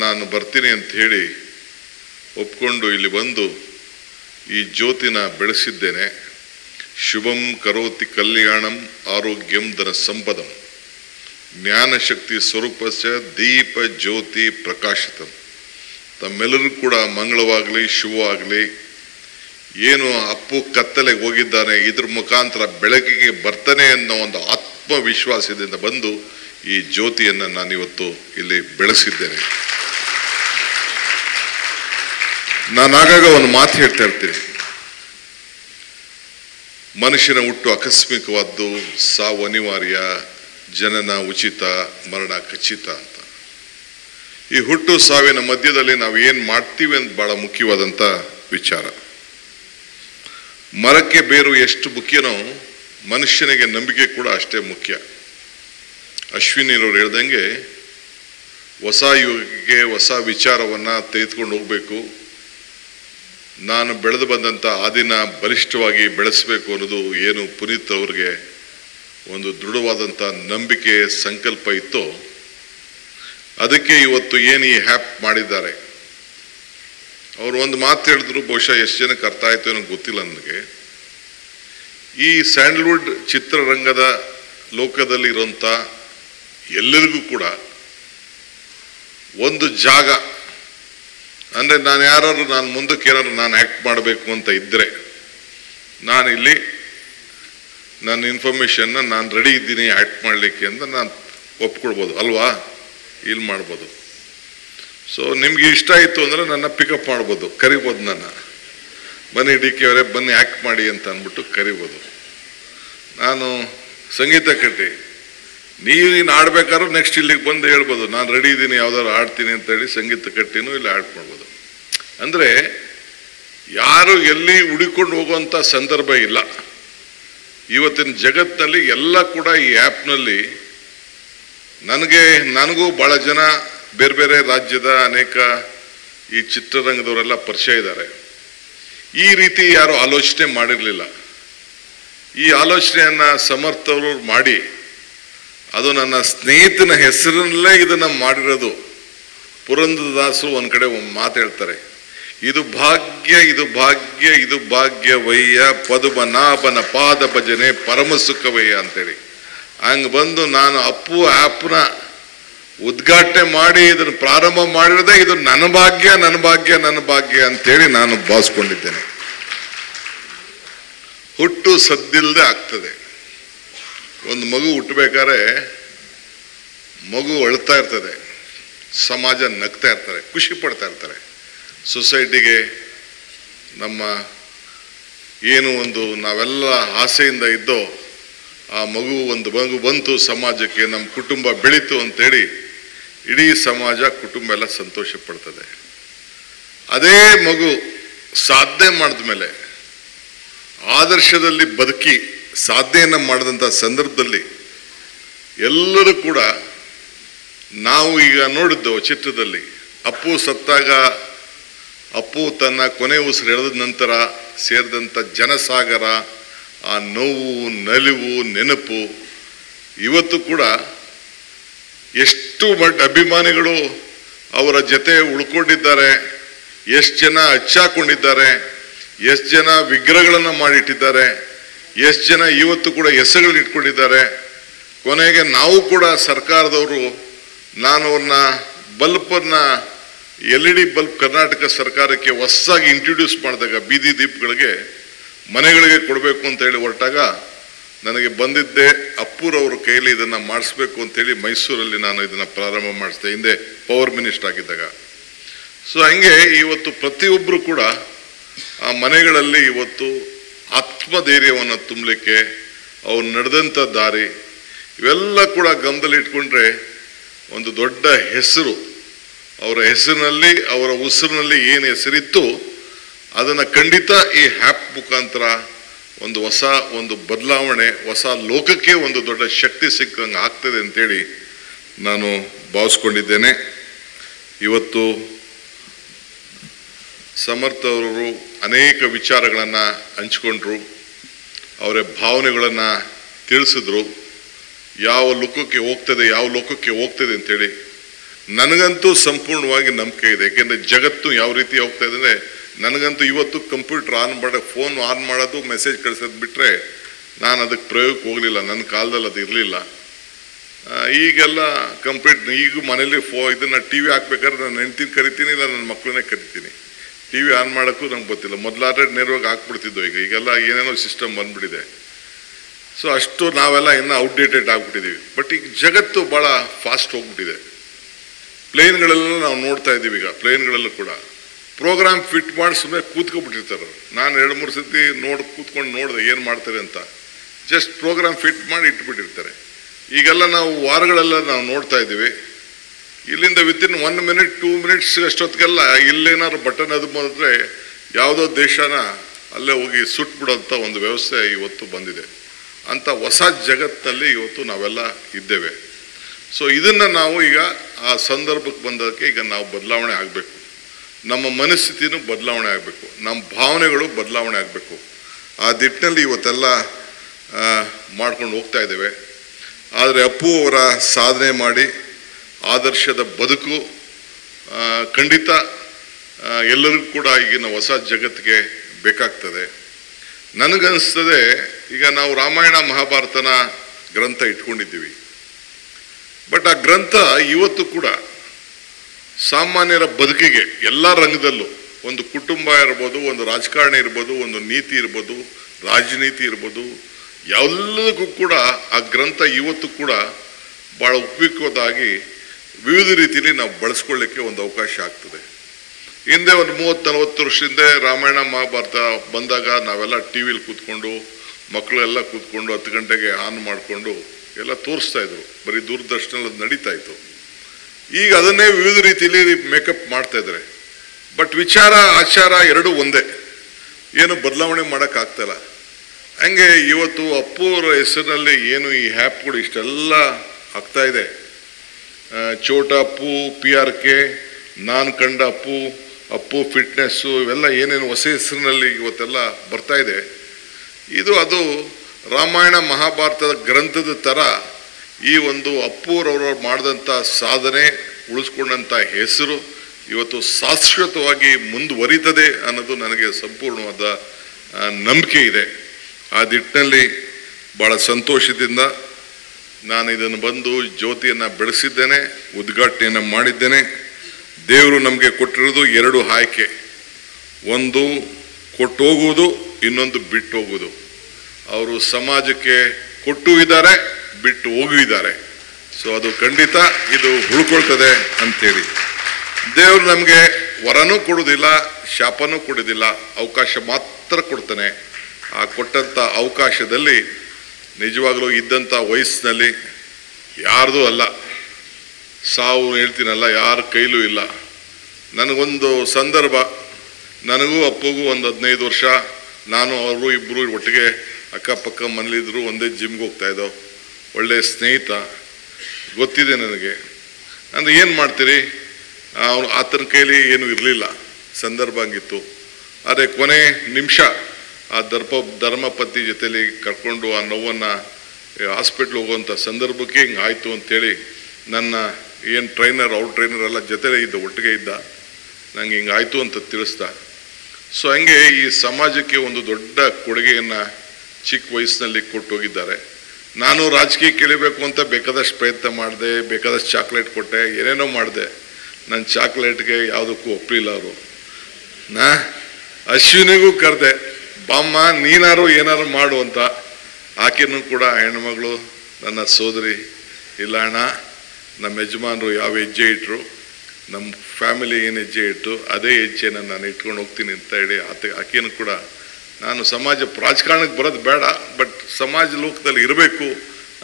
ನಾನು ಬರ್ತೀನಿ ಅಂತ ಹೇಳಿ ಒಪ್ಕೊಂಡು ಇಲ್ಲಿ ಬಂದು ಈ ಜ್ಯೋತಿನ ಬೆಳೆಸಿದ್ದೇನೆ. ಶುಭಂ ಕರೋತಿ ಕಲ್ಯಾಣಂ ಆರೋಗ್ಯಂ ಧನ ಸಂಪದಂ ಜ್ಞಾನಶಕ್ತಿ ಸ್ವರೂಪಸ್ಯ ದೀಪ ಜ್ಯೋತಿ ಪ್ರಕಾಶಿತಂ. ತಮ್ಮೆಲ್ಲರೂ ಕೂಡ ಮಂಗಳವಾಗಲಿ ಶುಭವಾಗಲಿ. ಏನು ಅಪ್ಪು ಕತ್ತಲೆಗೆ ಹೋಗಿದ್ದಾನೆ, ಇದ್ರ ಮುಖಾಂತರ ಬೆಳಕಿಗೆ ಬರ್ತಾನೆ ಅನ್ನೋ ಒಂದು ಆತ್ಮವಿಶ್ವಾಸದಿಂದ ಬಂದು ಈ ಜ್ಯೋತಿಯನ್ನು ನಾನಿವತ್ತು ಇಲ್ಲಿ ಬೆಳೆಸಿದ್ದೇನೆ. ನಾನು ಆಗಾಗ ಒಂದು ಮಾತು ಹೇಳ್ತಾ ಇರ್ತೀನಿ, ಮನುಷ್ಯನ ಹುಟ್ಟು ಆಕಸ್ಮಿಕವಾದ್ದು, ಸಾವು ಅನಿವಾರ್ಯ, ಜನನ ಉಚಿತ, ಮರಣ ಖಚಿತ ಅಂತ. ಈ ಹುಟ್ಟು ಸಾವಿನ ಮಧ್ಯದಲ್ಲಿ ನಾವು ಏನು ಮಾಡ್ತೀವಿ ಅಂತ ಬಹಳ ಮುಖ್ಯವಾದಂಥ ವಿಚಾರ. ಮರಕ್ಕೆ ಬೇರು ಎಷ್ಟು ಮುಖ್ಯನೋ ಮನುಷ್ಯನಿಗೆ ನಂಬಿಕೆ ಕೂಡ ಅಷ್ಟೇ ಮುಖ್ಯ. ಅಶ್ವಿನಿರವ್ರು ಹೇಳ್ದಂಗೆ ಹೊಸ ಯುಗಕ್ಕೆ ಹೊಸ ವಿಚಾರವನ್ನು ತೆಗೆದುಕೊಂಡು ಹೋಗಬೇಕು, ನಾನು ಬೆಳೆದು ಬಂದಂಥ ಆದಿನ ಬಲಿಷ್ಠವಾಗಿ ಬೆಳೆಸಬೇಕು ಅನ್ನೋದು ಏನು ಪುನೀತ್ ಅವ್ರಿಗೆ ಒಂದು ದೃಢವಾದಂಥ ನಂಬಿಕೆ ಸಂಕಲ್ಪ ಇತ್ತು. ಅದಕ್ಕೆ ಇವತ್ತು ಏನು ಈ ಹ್ಯಾಪ್ ಮಾಡಿದ್ದಾರೆ. ಅವರು ಒಂದು ಮಾತು ಹೇಳಿದ್ರು, ಬಹುಶಃ ಎಷ್ಟು ಜನಕ್ಕೆ ಅರ್ಥ ಆಯಿತು ಅನ್ನೋ ಗೊತ್ತಿಲ್ಲ ನನಗೆ. ಈ ಸ್ಯಾಂಡಲ್ವುಡ್ ಚಿತ್ರರಂಗದ ಲೋಕದಲ್ಲಿ ಇರೋಂಥ ಎಲ್ಲರಿಗೂ ಕೂಡ ಒಂದು ಜಾಗ ಅಂದರೆ ನಾನು ಮುಂದಕ್ಕೆ ಏನಾದ್ರು ನಾನು ಆ್ಯಕ್ಟ್ ಮಾಡಬೇಕು ಅಂತ ಇದ್ದರೆ ನಾನಿಲ್ಲಿ ನನ್ನ ಇನ್ಫಾರ್ಮೇಷನ್ನ ನಾನು ರೆಡಿ ಇದ್ದೀನಿ ಆ್ಯಕ್ಟ್ ಮಾಡಲಿಕ್ಕೆ ಅಂತ ನಾನು ಒಪ್ಕೊಳ್ಬೋದು ಅಲ್ವಾ, ಇಲ್ಲಿ ಮಾಡ್ಬೋದು. ಸೊ ನಿಮ್ಗೆ ಇಷ್ಟ ಆಯಿತು ಅಂದರೆ ನನ್ನ ಪಿಕಪ್ ಮಾಡ್ಬೋದು, ಕರಿಬೋದು, ನನ್ನ ಬನ್ನಿ DK ಅವರೇ ಬನ್ನಿ ಆ್ಯಕ್ಟ್ ಮಾಡಿ ಅಂತ ಅಂದ್ಬಿಟ್ಟು ಕರಿಬೋದು. ನಾನು ಸಂಗೀತ ಕಟ್ಟಿ ನೀನು ಆಡ್ಬೇಕಾದ್ರೂ ನೆಕ್ಸ್ಟ್ ಇಲ್ಲಿಗೆ ಬಂದು ಹೇಳ್ಬೋದು ನಾನು ರೆಡಿ ಇದ್ದೀನಿ, ಯಾವ್ದಾದ್ರು ಆಡ್ತೀನಿ ಅಂತೇಳಿ ಸಂಗೀತ ಕಟ್ಟಿನೂ ಇಲ್ಲಿ ಆ್ಯಕ್ಟ್ ಮಾಡ್ಬೋದು. ಅಂದರೆ ಯಾರು ಎಲ್ಲಿ ಹುಡುಕೊಂಡು ಹೋಗುವಂಥ ಸಂದರ್ಭ ಇಲ್ಲ. ಇವತ್ತಿನ ಜಗತ್ತಿನಲ್ಲಿ ಎಲ್ಲ ಕೂಡ ಈ ಆ್ಯಪ್ನಲ್ಲಿ ನನಗೂ ಭಾಳ ಜನ ಬೇರೆ ಬೇರೆ ರಾಜ್ಯದ ಅನೇಕ ಈ ಚಿತ್ರರಂಗದವರೆಲ್ಲ ಪರಿಚಯ ಇದ್ದಾರೆ. ಈ ರೀತಿ ಯಾರು ಆಲೋಚನೆ ಮಾಡಿರಲಿಲ್ಲ. ಈ ಆಲೋಚನೆಯನ್ನು ಸಮರ್ಥವರು ಮಾಡಿ ಅದು ನನ್ನ ಸ್ನೇಹಿತನ ಹೆಸರಲ್ಲೇ ಇದನ್ನು ಮಾಡಿರೋದು. ಪುರಂದರದಾಸರು ಒಂದು ಕಡೆ ಒಂದು ಮಾತು ಹೇಳ್ತಾರೆ, ಇದು ಭಾಗ್ಯ ಇದು ಭಾಗ್ಯ ಇದು ಭಾಗ್ಯವಯ್ಯ ಪದುಮನಾಭನ ಪಾದ ಭಜನೆ ಪರಮ ಸುಖವಯ್ಯ ಅಂತೇಳಿ. ಹಂಗೆ ಬಂದು ನಾನು ಅಪ್ಪು ಆ್ಯಪ್ನ ಉದ್ಘಾಟನೆ ಮಾಡಿ ಇದನ್ನು ಪ್ರಾರಂಭ ಮಾಡಿರೋದೇ ಇದು ನನ್ನ ಭಾಗ್ಯ ನನ್ನ ಭಾಗ್ಯ ನನ್ನ ಭಾಗ್ಯ ಅಂತೇಳಿ ನಾನು ಭಾವಿಸ್ಕೊಂಡಿದ್ದೇನೆ. ಹುಟ್ಟು ಸದ್ದಿಲ್ಲದೆ ಆಗ್ತದೆ. ಒಂದು ಮಗು ಹುಟ್ಟಬೇಕಾದ್ರೆ ಮಗು ಅಳ್ತಾ ಇರ್ತದೆ, ಸಮಾಜ ನಗ್ತಾ ಇರ್ತಾರೆ, ಖುಷಿ ಪಡ್ತಾ ಇರ್ತಾರೆ. ಸೊಸೈಟಿಗೆ ನಮ್ಮ ಏನು ಒಂದು ನಾವೆಲ್ಲ ಆಸೆಯಿಂದ ಇದ್ದೋ ಆ ಒಂದು ಮಗು ಬಂತು ಸಮಾಜಕ್ಕೆ, ನಮ್ಮ ಕುಟುಂಬ ಬೆಳೀತು ಅಂತೇಳಿ ಇಡೀ ಸಮಾಜ ಕುಟುಂಬ ಎಲ್ಲ ಸಂತೋಷ ಪಡ್ತದೆ. ಅದೇ ಮಗು ಸಾಧನೆ ಮಾಡಿದ ಮೇಲೆ ಆದರ್ಶದಲ್ಲಿ ಬದುಕಿ ಸಾಧನೆಯನ್ನು ಮಾಡಿದಂಥ ಸಂದರ್ಭದಲ್ಲಿ ಎಲ್ಲರೂ ಕೂಡ ನಾವು ಈಗ ನೋಡಿದ್ದು ಚಿತ್ರದಲ್ಲಿ ಅಪ್ಪು ಸತ್ತಾಗ ಅಪ್ಪು ತನ್ನ ಕೊನೆ ಉಸಿರು ಎಳೆದ ನಂತರ ಸೇರಿದಂಥ ಜನಸಾಗರ, ಆ ನೋವು ನಲಿವು ನೆನಪು ಇವತ್ತು ಕೂಡ ಎಷ್ಟು ಅಭಿಮಾನಿಗಳು ಅವರ ಜೊತೆ ಉಳ್ಕೊಂಡಿದ್ದಾರೆ, ಎಷ್ಟು ಜನ ಹಚ್ಚಾಕೊಂಡಿದ್ದಾರೆ, ಎಷ್ಟು ಜನ ವಿಗ್ರಹಗಳನ್ನು ಮಾಡಿಟ್ಟಿದ್ದಾರೆ, ಎಷ್ಟು ಜನ ಇವತ್ತು ಕೂಡ ಹೆಸರುಗಳನ್ನ ಇಟ್ಕೊಂಡಿದ್ದಾರೆ. ಕೊನೆಗೆ ನಾವು ಕೂಡ ಸರ್ಕಾರದವರು ನಾನು ಅವ್ರನ್ನ ಬಲ್ಬನ್ನು LED ಬಲ್ಬ್ ಕರ್ನಾಟಕ ಸರ್ಕಾರಕ್ಕೆ ಹೊಸದಾಗಿ ಇಂಟ್ರೊಡ್ಯೂಸ್ ಮಾಡಿದಾಗ ಬೀದಿ ದೀಪಗಳಿಗೆ ಮನೆಗಳಿಗೆ ಕೊಡಬೇಕು ಅಂತ ಹೇಳಿ ಹೊರಟಾಗ ನನಗೆ ಬಂದಿದ್ದೆ ಅಪ್ಪುರವ್ರ ಕೈಯಲ್ಲಿ ಇದನ್ನು ಮಾಡಿಸ್ಬೇಕು ಅಂತೇಳಿ ಮೈಸೂರಲ್ಲಿ ನಾನು ಇದನ್ನು ಪ್ರಾರಂಭ ಮಾಡಿಸಿದೆ, ಹಿಂದೆ ಪವರ್ ಮಿನಿಸ್ಟರ್ ಆಗಿದ್ದಾಗ. ಸೊ ಹಂಗೆ ಇವತ್ತು ಪ್ರತಿಯೊಬ್ಬರು ಕೂಡ ಆ ಮನೆಗಳಲ್ಲಿ ಇವತ್ತು ಆತ್ಮಧೈರ್ಯವನ್ನು ತುಂಬಲಿಕ್ಕೆ ಅವ್ರು ನಡೆದಂಥ ದಾರಿ ಇವೆಲ್ಲ ಕೂಡ ಗಮನದಲ್ಲಿ ಇಟ್ಕೊಂಡ್ರೆ ಒಂದು ದೊಡ್ಡ ಹೆಸರು, ಅವರ ಹೆಸರಿನಲ್ಲಿ ಅವರ ಉಸಿರಿನಲ್ಲಿ ಏನು ಹೆಸರಿತ್ತು ಅದನ್ನು ಖಂಡಿತ ಈ ಹ್ಯಾಪ್ ಮುಖಾಂತರ ಒಂದು ಹೊಸ ಒಂದು ಬದಲಾವಣೆ, ಹೊಸ ಲೋಕಕ್ಕೆ ಒಂದು ದೊಡ್ಡ ಶಕ್ತಿ ಸಿಕ್ಕಂಗೆ ಆಗ್ತದೆ ಅಂತೇಳಿ ನಾನು ಭಾವಿಸ್ಕೊಂಡಿದ್ದೇನೆ. ಇವತ್ತು ಸಮರ್ಥ ಅವರು ಅನೇಕ ವಿಚಾರಗಳನ್ನು ಹಂಚಿಕೊಂಡ್ರು, ಅವರ ಭಾವನೆಗಳನ್ನು ತಿಳಿಸಿದ್ರು. ಯಾವ ಲೋಕಕ್ಕೆ ಹೋಗ್ತದೆ ಅಂತೇಳಿ ನನಗಂತೂ ಸಂಪೂರ್ಣವಾಗಿ ನಂಬಿಕೆ ಇದೆ. ಯಾಕೆಂದರೆ ಜಗತ್ತು ಯಾವ ರೀತಿ ಹೋಗ್ತಾ ಇದೆ ಅಂದರೆ, ನನಗಂತೂ ಇವತ್ತು ಕಂಪ್ಯೂಟರ್ ಆನ್ ಫೋನ್ ಆನ್ ಮಾಡೋದು, ಮೆಸೇಜ್ ಕಳಿಸೋದು ಬಿಟ್ಟರೆ ನಾನು ಅದಕ್ಕೆ ಪ್ರಯೋಗಕ್ಕೆ ಹೋಗಲಿಲ್ಲ. ನನ್ನ ಕಾಲದಲ್ಲಿ ಅದು ಇರಲಿಲ್ಲ. ಈಗೆಲ್ಲ ಈಗ ಮನೇಲಿ ಇದನ್ನು ಟಿ ವಿ ಹಾಕ್ಬೇಕಾದ್ರೆ ನಾನು ಹೆಂಡ್ತಿನ ಕರಿತೀನಿ, ಇಲ್ಲ ನನ್ನ ಮಕ್ಕಳನ್ನೇ ಕರಿತೀನಿ. ಟಿ ವಿ ಆನ್ ಮಾಡೋಕ್ಕೂ ನಂಗೆ ಗೊತ್ತಿಲ್ಲ. ಮೊದಲಾದ್ರೆ ನೇರವಾಗಿ ಹಾಕ್ಬಿಡ್ತಿದ್ದೋ, ಈಗೆಲ್ಲ ಏನೇನೋ ಸಿಸ್ಟಮ್ ಬಂದ್ಬಿಟ್ಟಿದೆ. ಸೊ ಅಷ್ಟು ನಾವೆಲ್ಲ ಇನ್ನೂ ಔಟ್ಡೇಟೆಡ್ ಆಗಿಬಿಟ್ಟಿದ್ದೀವಿ. ಬಟ್ ಈಗ ಜಗತ್ತು ಭಾಳ ಫಾಸ್ಟ್ ಹೋಗ್ಬಿಟ್ಟಿದೆ. ಪ್ಲೇನ್ಗಳೆಲ್ಲ ನಾವು ನೋಡ್ತಾ ಇದ್ದೀವಿ. ಈಗ ಪ್ಲೇನ್ಗಳಲ್ಲೂ ಕೂಡ ಪ್ರೋಗ್ರಾಮ್ ಫಿಟ್ ಮಾಡಿ ಸುಮ್ಮನೆ ಕೂತ್ಕೊಬಿಟ್ಟಿರ್ತಾರೆ. ನಾನು 2-3 ಸತಿ ಕೂತ್ಕೊಂಡು ನೋಡಿದೆ ಏನು ಮಾಡ್ತಾರೆ ಅಂತ. ಜಸ್ಟ್ ಪ್ರೋಗ್ರಾಮ್ ಫಿಟ್ ಮಾಡಿ ಇಟ್ಬಿಟ್ಟಿರ್ತಾರೆ. ಈಗೆಲ್ಲ ನಾವು ವಾರಗಳೆಲ್ಲ ನಾವು ನೋಡ್ತಾ ಇದ್ದೀವಿ. ಇಲ್ಲಿಂದ ವಿತಿನ್ 1 ಮಿನಿಟ್ 2 ಮಿನಿಟ್ಸ್ ಅಷ್ಟೊತ್ತಿಗೆಲ್ಲ ಇಲ್ಲೇನಾದ್ರು ಬಟನ್ ಅದು ಮಾಡಿದ್ರೆ ಯಾವುದೋ ದೇಶನ ಅಲ್ಲೇ ಹೋಗಿ ಸುಟ್ಬಿಡೋಂಥ ಒಂದು ವ್ಯವಸ್ಥೆ ಇವತ್ತು ಬಂದಿದೆ. ಅಂಥ ಹೊಸ ಜಗತ್ತಿನಲ್ಲಿ ಇವತ್ತು ನಾವೆಲ್ಲ ಇದ್ದೇವೆ. ಸೊ ಇದನ್ನು ನಾವು ಈಗ ಆ ಸಂದರ್ಭಕ್ಕೆ ಬಂದದಕ್ಕೆ ಈಗ ನಾವು ಬದಲಾವಣೆ ಆಗಬೇಕು. ನಮ್ಮ ಮನಸ್ಥಿತಿನೂ ಬದಲಾವಣೆ ಆಗಬೇಕು, ನಮ್ಮ ಭಾವನೆಗಳು ಬದಲಾವಣೆ ಆಗಬೇಕು. ಆ ದಿಟ್ಟಿನಲ್ಲಿ ಇವತ್ತೆಲ್ಲ ಮಾಡ್ಕೊಂಡು ಹೋಗ್ತಾ ಇದ್ದೇವೆ. ಆದರೆ ಅಪ್ಪು ಅವರ ಸಾಧನೆ ಮಾಡಿ ಆದರ್ಶದ ಬದುಕು ಖಂಡಿತ ಎಲ್ಲರಿಗೂ ಕೂಡ ಈಗಿನ ಹೊಸ ಜಗತ್ತಿಗೆ ಬೇಕಾಗ್ತದೆ. ನನಗನ್ನಿಸ್ತದೆ, ಈಗ ನಾವು ರಾಮಾಯಣ ಮಹಾಭಾರತನ ಗ್ರಂಥ ಇಟ್ಕೊಂಡಿದ್ದೀವಿ. ಬಟ್ ಆ ಗ್ರಂಥ ಇವತ್ತು ಕೂಡ ಸಾಮಾನ್ಯರ ಬದುಕಿಗೆ ಎಲ್ಲ ರಂಗದಲ್ಲೂ, ಒಂದು ಕುಟುಂಬ ಇರ್ಬೋದು, ಒಂದು ರಾಜಕಾರಣ ಇರ್ಬೋದು, ಒಂದು ನೀತಿ ಇರ್ಬೋದು, ರಾಜನೀತಿ ಇರ್ಬೋದು, ಎಲ್ಲದಕ್ಕೂ ಕೂಡ ಆ ಗ್ರಂಥ ಇವತ್ತು ಕೂಡ ಭಾಳ ಉಪಯುಕ್ತವಾಗಿ ವಿವಿಧ ರೀತಿಯಲ್ಲಿ ನಾವು ಬಳಸ್ಕೊಳ್ಳಿಕ್ಕೆ ಒಂದು ಅವಕಾಶ ಆಗ್ತದೆ. ಹಿಂದೆ ಒಂದು 30-40 ವರ್ಷದಿಂದ ರಾಮಾಯಣ ಮಹಾಭಾರತ ಬಂದಾಗ ನಾವೆಲ್ಲ ಟಿ ವಿಲಿ ಕೂತ್ಕೊಂಡು, ಮಕ್ಕಳೆಲ್ಲ ಕೂತ್ಕೊಂಡು 10 ಗಂಟೆಗೆ ಆನ್ ಮಾಡಿಕೊಂಡು ಎಲ್ಲ ತೋರಿಸ್ತಾ ಇದ್ರು. ಬರೀ ದೂರದರ್ಶನಲ್ಲಿ ಅದು ನಡೀತಾ ಇತ್ತು. ಈಗ ಅದನ್ನೇ ವಿವಿಧ ರೀತಿಯಲ್ಲಿ ಮೇಕಪ್ ಮಾಡ್ತಾ ಇದ್ದಾರೆ. ಬಟ್ ವಿಚಾರ ಆಚಾರ ಎರಡೂ ಒಂದೇ, ಏನು ಬದಲಾವಣೆ ಮಾಡೋಕ್ಕಾಗ್ತಾಯಿಲ್ಲ. ಹಂಗೆ ಇವತ್ತು ಅಪ್ಪು ಅವರ ಹೆಸರಿನಲ್ಲಿ ಏನು ಈ ಆ್ಯಪ್ಗಳು ಇಷ್ಟೆಲ್ಲ ಆಗ್ತಾ ಇದೆ. ಚೋಟಾ ಅಪ್ಪು, PRK, ನಾನು ಕಂಡ ಅಪ್ಪು, ಅಪ್ಪು ಫಿಟ್ನೆಸ್ಸು, ಇವೆಲ್ಲ ಏನೇನು ಹೊಸ ಹೆಸರಿನಲ್ಲಿ ಇವತ್ತೆಲ್ಲ ಬರ್ತಾ ಇದೆ. ಅದು ರಾಮಾಯಣ ಮಹಾಭಾರತದ ಗ್ರಂಥದ ಥರ ಈ ಒಂದು ಅಪ್ಪುರವರು ಮಾಡಿದಂಥ ಸಾಧನೆ, ಉಳಿಸ್ಕೊಂಡಂಥ ಹೆಸರು ಇವತ್ತು ಶಾಶ್ವತವಾಗಿ ಮುಂದುವರಿತದೆ ಅನ್ನೋದು ನನಗೆ ಸಂಪೂರ್ಣವಾದ ನಂಬಿಕೆ ಇದೆ. ಆ ನಿಟ್ಟಿನಲ್ಲಿ ಭಾಳ ಸಂತೋಷದಿಂದ ನಾನು ಇದನ್ನು ಬಂದು ಜ್ಯೋತಿಯನ್ನು ಬೆಳೆಸಿದ್ದೇನೆ, ಉದ್ಘಾಟನೆಯನ್ನು ಮಾಡಿದ್ದೇನೆ. ದೇವರು ನಮಗೆ ಕೊಟ್ಟಿರೋದು 2 ಆಯ್ಕೆ, ಒಂದು ಕೊಟ್ಟು ಹೋಗುವುದು, ಇನ್ನೊಂದು ಬಿಟ್ಟು ಹೋಗುವುದು. ಅವರು ಸಮಾಜಕ್ಕೆ ಕೊಟ್ಟು ಇದ್ದಾರೆ, ಬಿಟ್ಟು ಹೋಗಿದ್ದಾರೆ. ಸೊ ಅದು ಖಂಡಿತ ಇದು ಉಳ್ಕೊಳ್ತದೆ ಅಂತೇಳಿ ದೇವರು ನಮಗೆ ವರನೂ ಕೊಡೋದಿಲ್ಲ, ಶಾಪನೂ ಕೊಡೋದಿಲ್ಲ, ಅವಕಾಶ ಮಾತ್ರ ಕೊಡ್ತಾನೆ. ಆ ಕೊಟ್ಟಂಥ ಅವಕಾಶದಲ್ಲಿ ನಿಜವಾಗಲೂ ಇದ್ದಂಥ ವಯಸ್ಸಿನಲ್ಲಿ ಯಾರ್ದೂ ಅಲ್ಲ, ಸಾವು ಹೇಳ್ತೀನಲ್ಲ, ಯಾರ ಕೈಲೂ ಇಲ್ಲ. ನನಗೊಂದು ಸಂದರ್ಭ, ನನಗೂ ಅಪ್ಪಗೂ ಒಂದು 15 ವರ್ಷ, ನಾನು ಅವರು ಇಬ್ಬರು ಒಟ್ಟಿಗೆ ಅಕ್ಕಪಕ್ಕ ಮನೇಲಿದ್ರು, ಒಂದೇ ಜಿಮ್ಗೆ ಹೋಗ್ತಾ ಇದ್ದೋ, ಒಳ್ಳೆಯ ಸ್ನೇಹಿತ, ಗೊತ್ತಿದೆ ನನಗೆ. ಅಂದರೆ ಏನು ಮಾಡ್ತೀರಿ, ಆತನ ಕೈಲಿ ಏನೂ ಇರಲಿಲ್ಲ, ಸಂದರ್ಭ ಹಂಗಿತ್ತು. ಆದರೆ ಕೊನೆ ನಿಮಿಷ ಆ ಧರ್ಮಪತಿ ಜೊತೆಲಿ ಕರ್ಕೊಂಡು ಆ ನೋವನ್ನು ಹಾಸ್ಪಿಟ್ಲ್ ಹೋಗುವಂಥ ಸಂದರ್ಭಕ್ಕೆ ಹಿಂಗೆ ಆಯಿತು ಅಂಥೇಳಿ ನನ್ನ ಏನು ಔಟ್ ಟ್ರೈನರ್ ಎಲ್ಲ ಜೊತೆಲೇ ಇದ್ದ, ಒಟ್ಟಿಗೆ ಇದ್ದ, ನಂಗೆ ಹಿಂಗೆ ಆಯಿತು ಅಂತ ತಿಳಿಸ್ದ. ಸೊ ಹಂಗೆ ಈ ಸಮಾಜಕ್ಕೆ ಒಂದು ದೊಡ್ಡ ಕೊಡುಗೆಯನ್ನು ಚಿಕ್ಕ ವಯಸ್ಸಿನಲ್ಲಿ ಕೊಟ್ಟು ಹೋಗಿದ್ದಾರೆ. ನಾನು ರಾಜಕೀಯಕ್ಕೆ ಇಳಿಬೇಕು ಅಂತ ಬೇಕಾದಷ್ಟು ಪ್ರಯತ್ನ ಮಾಡಿದೆ, ಬೇಕಾದಷ್ಟು ಚಾಕ್ಲೇಟ್ ಕೊಟ್ಟೆ, ಏನೇನೋ ಮಾಡಿದೆ. ನನ್ನ ಚಾಕ್ಲೇಟ್ಗೆ ಯಾವುದಕ್ಕೂ ಒಪ್ಪಲಿಲ್ಲ ಅವರು. ಅಶ್ವಿನಿಗೂ ಕರೆದೆ, ಬಾಮ್ಮ ನೀನಾರು ಏನಾರು ಮಾಡು ಅಂತ. ಆಕೆನೂ ಕೂಡ ಹೆಣ್ಮಗಳು, ನನ್ನ ಸೋದರಿ, ಇಲ್ಲ ಅಣ್ಣ, ನಮ್ಮ ಯಜಮಾನರು ಯಾವ ಹೆಜ್ಜೆ ಇಟ್ಟರು, ನಮ್ಮ ಫ್ಯಾಮಿಲಿ ಏನು ಹೆಜ್ಜೆ ಇಟ್ಟು ಅದೇ ಹೆಜ್ಜೆನ ನಾನು ಇಟ್ಕೊಂಡು ಹೋಗ್ತೀನಿ ಅಂತ ಹೇಳಿ ಆಕೆನೂ ಕೂಡ, ನಾನು ಸಮಾಜ ರಾಜಕಾರಣಕ್ಕೆ ಬರೋದು ಬೇಡ, ಬಟ್ ಸಮಾಜ ಲೋಕದಲ್ಲಿ ಇರಬೇಕು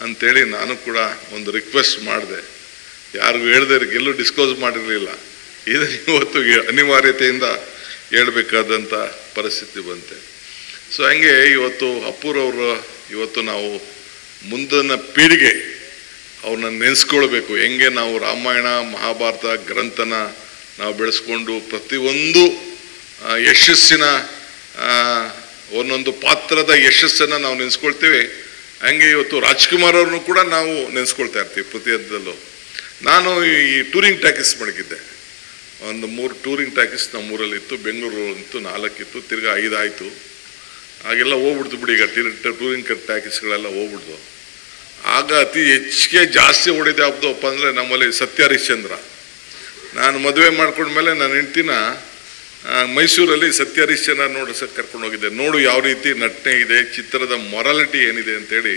ಅಂಥೇಳಿ ನಾನು ಕೂಡ ಒಂದು ರಿಕ್ವೆಸ್ಟ್ ಮಾಡಿದೆ. ಯಾರಿಗೂ ಹೇಳ್ದೆ, ಎಲ್ಲೂ ಡಿಸ್ಕ್ಲೋಸ್ ಮಾಡಿರಲಿಲ್ಲ. ಇದು ಇವತ್ತು ಅನಿವಾರ್ಯತೆಯಿಂದ ಹೇಳ್ಬೇಕಾದಂಥ ಪರಿಸ್ಥಿತಿ ಬಂತೆ. ಸೊ ಹಂಗೆ ಇವತ್ತು ಅಪ್ಪುರವರು ಇವತ್ತು ನಾವು ಮುಂದಿನ ಪೀಳಿಗೆ ಅವ್ರನ್ನ ನೆನೆಸ್ಕೊಳ್ಬೇಕು. ಹೆಂಗೆ ನಾವು ರಾಮಾಯಣ ಮಹಾಭಾರತ ಗ್ರಂಥನ ನಾವು ಬೆಳೆಸ್ಕೊಂಡು ಪ್ರತಿಯೊಂದು ಯಶಸ್ಸಿನ ಒಂದೊಂದು ಪಾತ್ರದ ಯಶಸ್ಸನ್ನು ನಾವು ನೆನೆಸ್ಕೊಳ್ತೀವಿ. ಹಂಗೆ ಇವತ್ತು ರಾಜ್ಕುಮಾರ್ ಅವ್ರನ್ನೂ ಕೂಡ ನಾವು ನೆನೆಸ್ಕೊಳ್ತಾ ಇರ್ತೀವಿ ಪ್ರತಿಯೊಂದರಲ್ಲೂ. ನಾನು ಈ ಟೂರಿಂಗ್ ಟ್ಯಾಕಿಸ್ ಮಡಗಿದ್ದೆ, ಒಂದು 3 ಟೂರಿಂಗ್ ಟ್ಯಾಕಿಸ್ ನಮ್ಮೂರಲ್ಲಿ ಇತ್ತು, ಬೆಂಗಳೂರು ಇತ್ತು 4 ಇತ್ತು, ತಿರ್ಗಾ 5 ಆಯಿತು. ಆಗೆಲ್ಲ ಹೋಗ್ಬಿಡ್ತು ಬಿಡಿ, ಈಗ ಟೂರಿಂಗ್ ಟ್ಯಾಕಿಸ್ಗಳೆಲ್ಲ ಹೋಗ್ಬಿಡ್ತು. ಆಗ ಅತಿ ಹೆಚ್ಚಿಗೆ ಜಾಸ್ತಿ ಹೊಡೆದ ಯಾವ್ದಪ್ಪ ಅಂದರೆ ನಮ್ಮಲ್ಲಿ ಸತ್ಯ ಹರಿಶ್ಚಂದ್ರ. ನಾನು ಮದುವೆ ಮಾಡ್ಕೊಂಡ್ಮೇಲೆ ನನ್ನ ಹೆಂಡ್ತಿನ ಮೈಸೂರಲ್ಲಿ ಸತ್ಯ ಹರಿಶ್ಚಂದ್ರ ನೋಡಿಸಕ್ಕೆ ಕರ್ಕೊಂಡು ಹೋಗಿದ್ದೆ. ನೋಡು ಯಾವ ರೀತಿ ನಟನೆ ಇದೆ, ಚಿತ್ರದ ಮೊರಾಲಿಟಿ ಏನಿದೆ ಅಂತೇಳಿ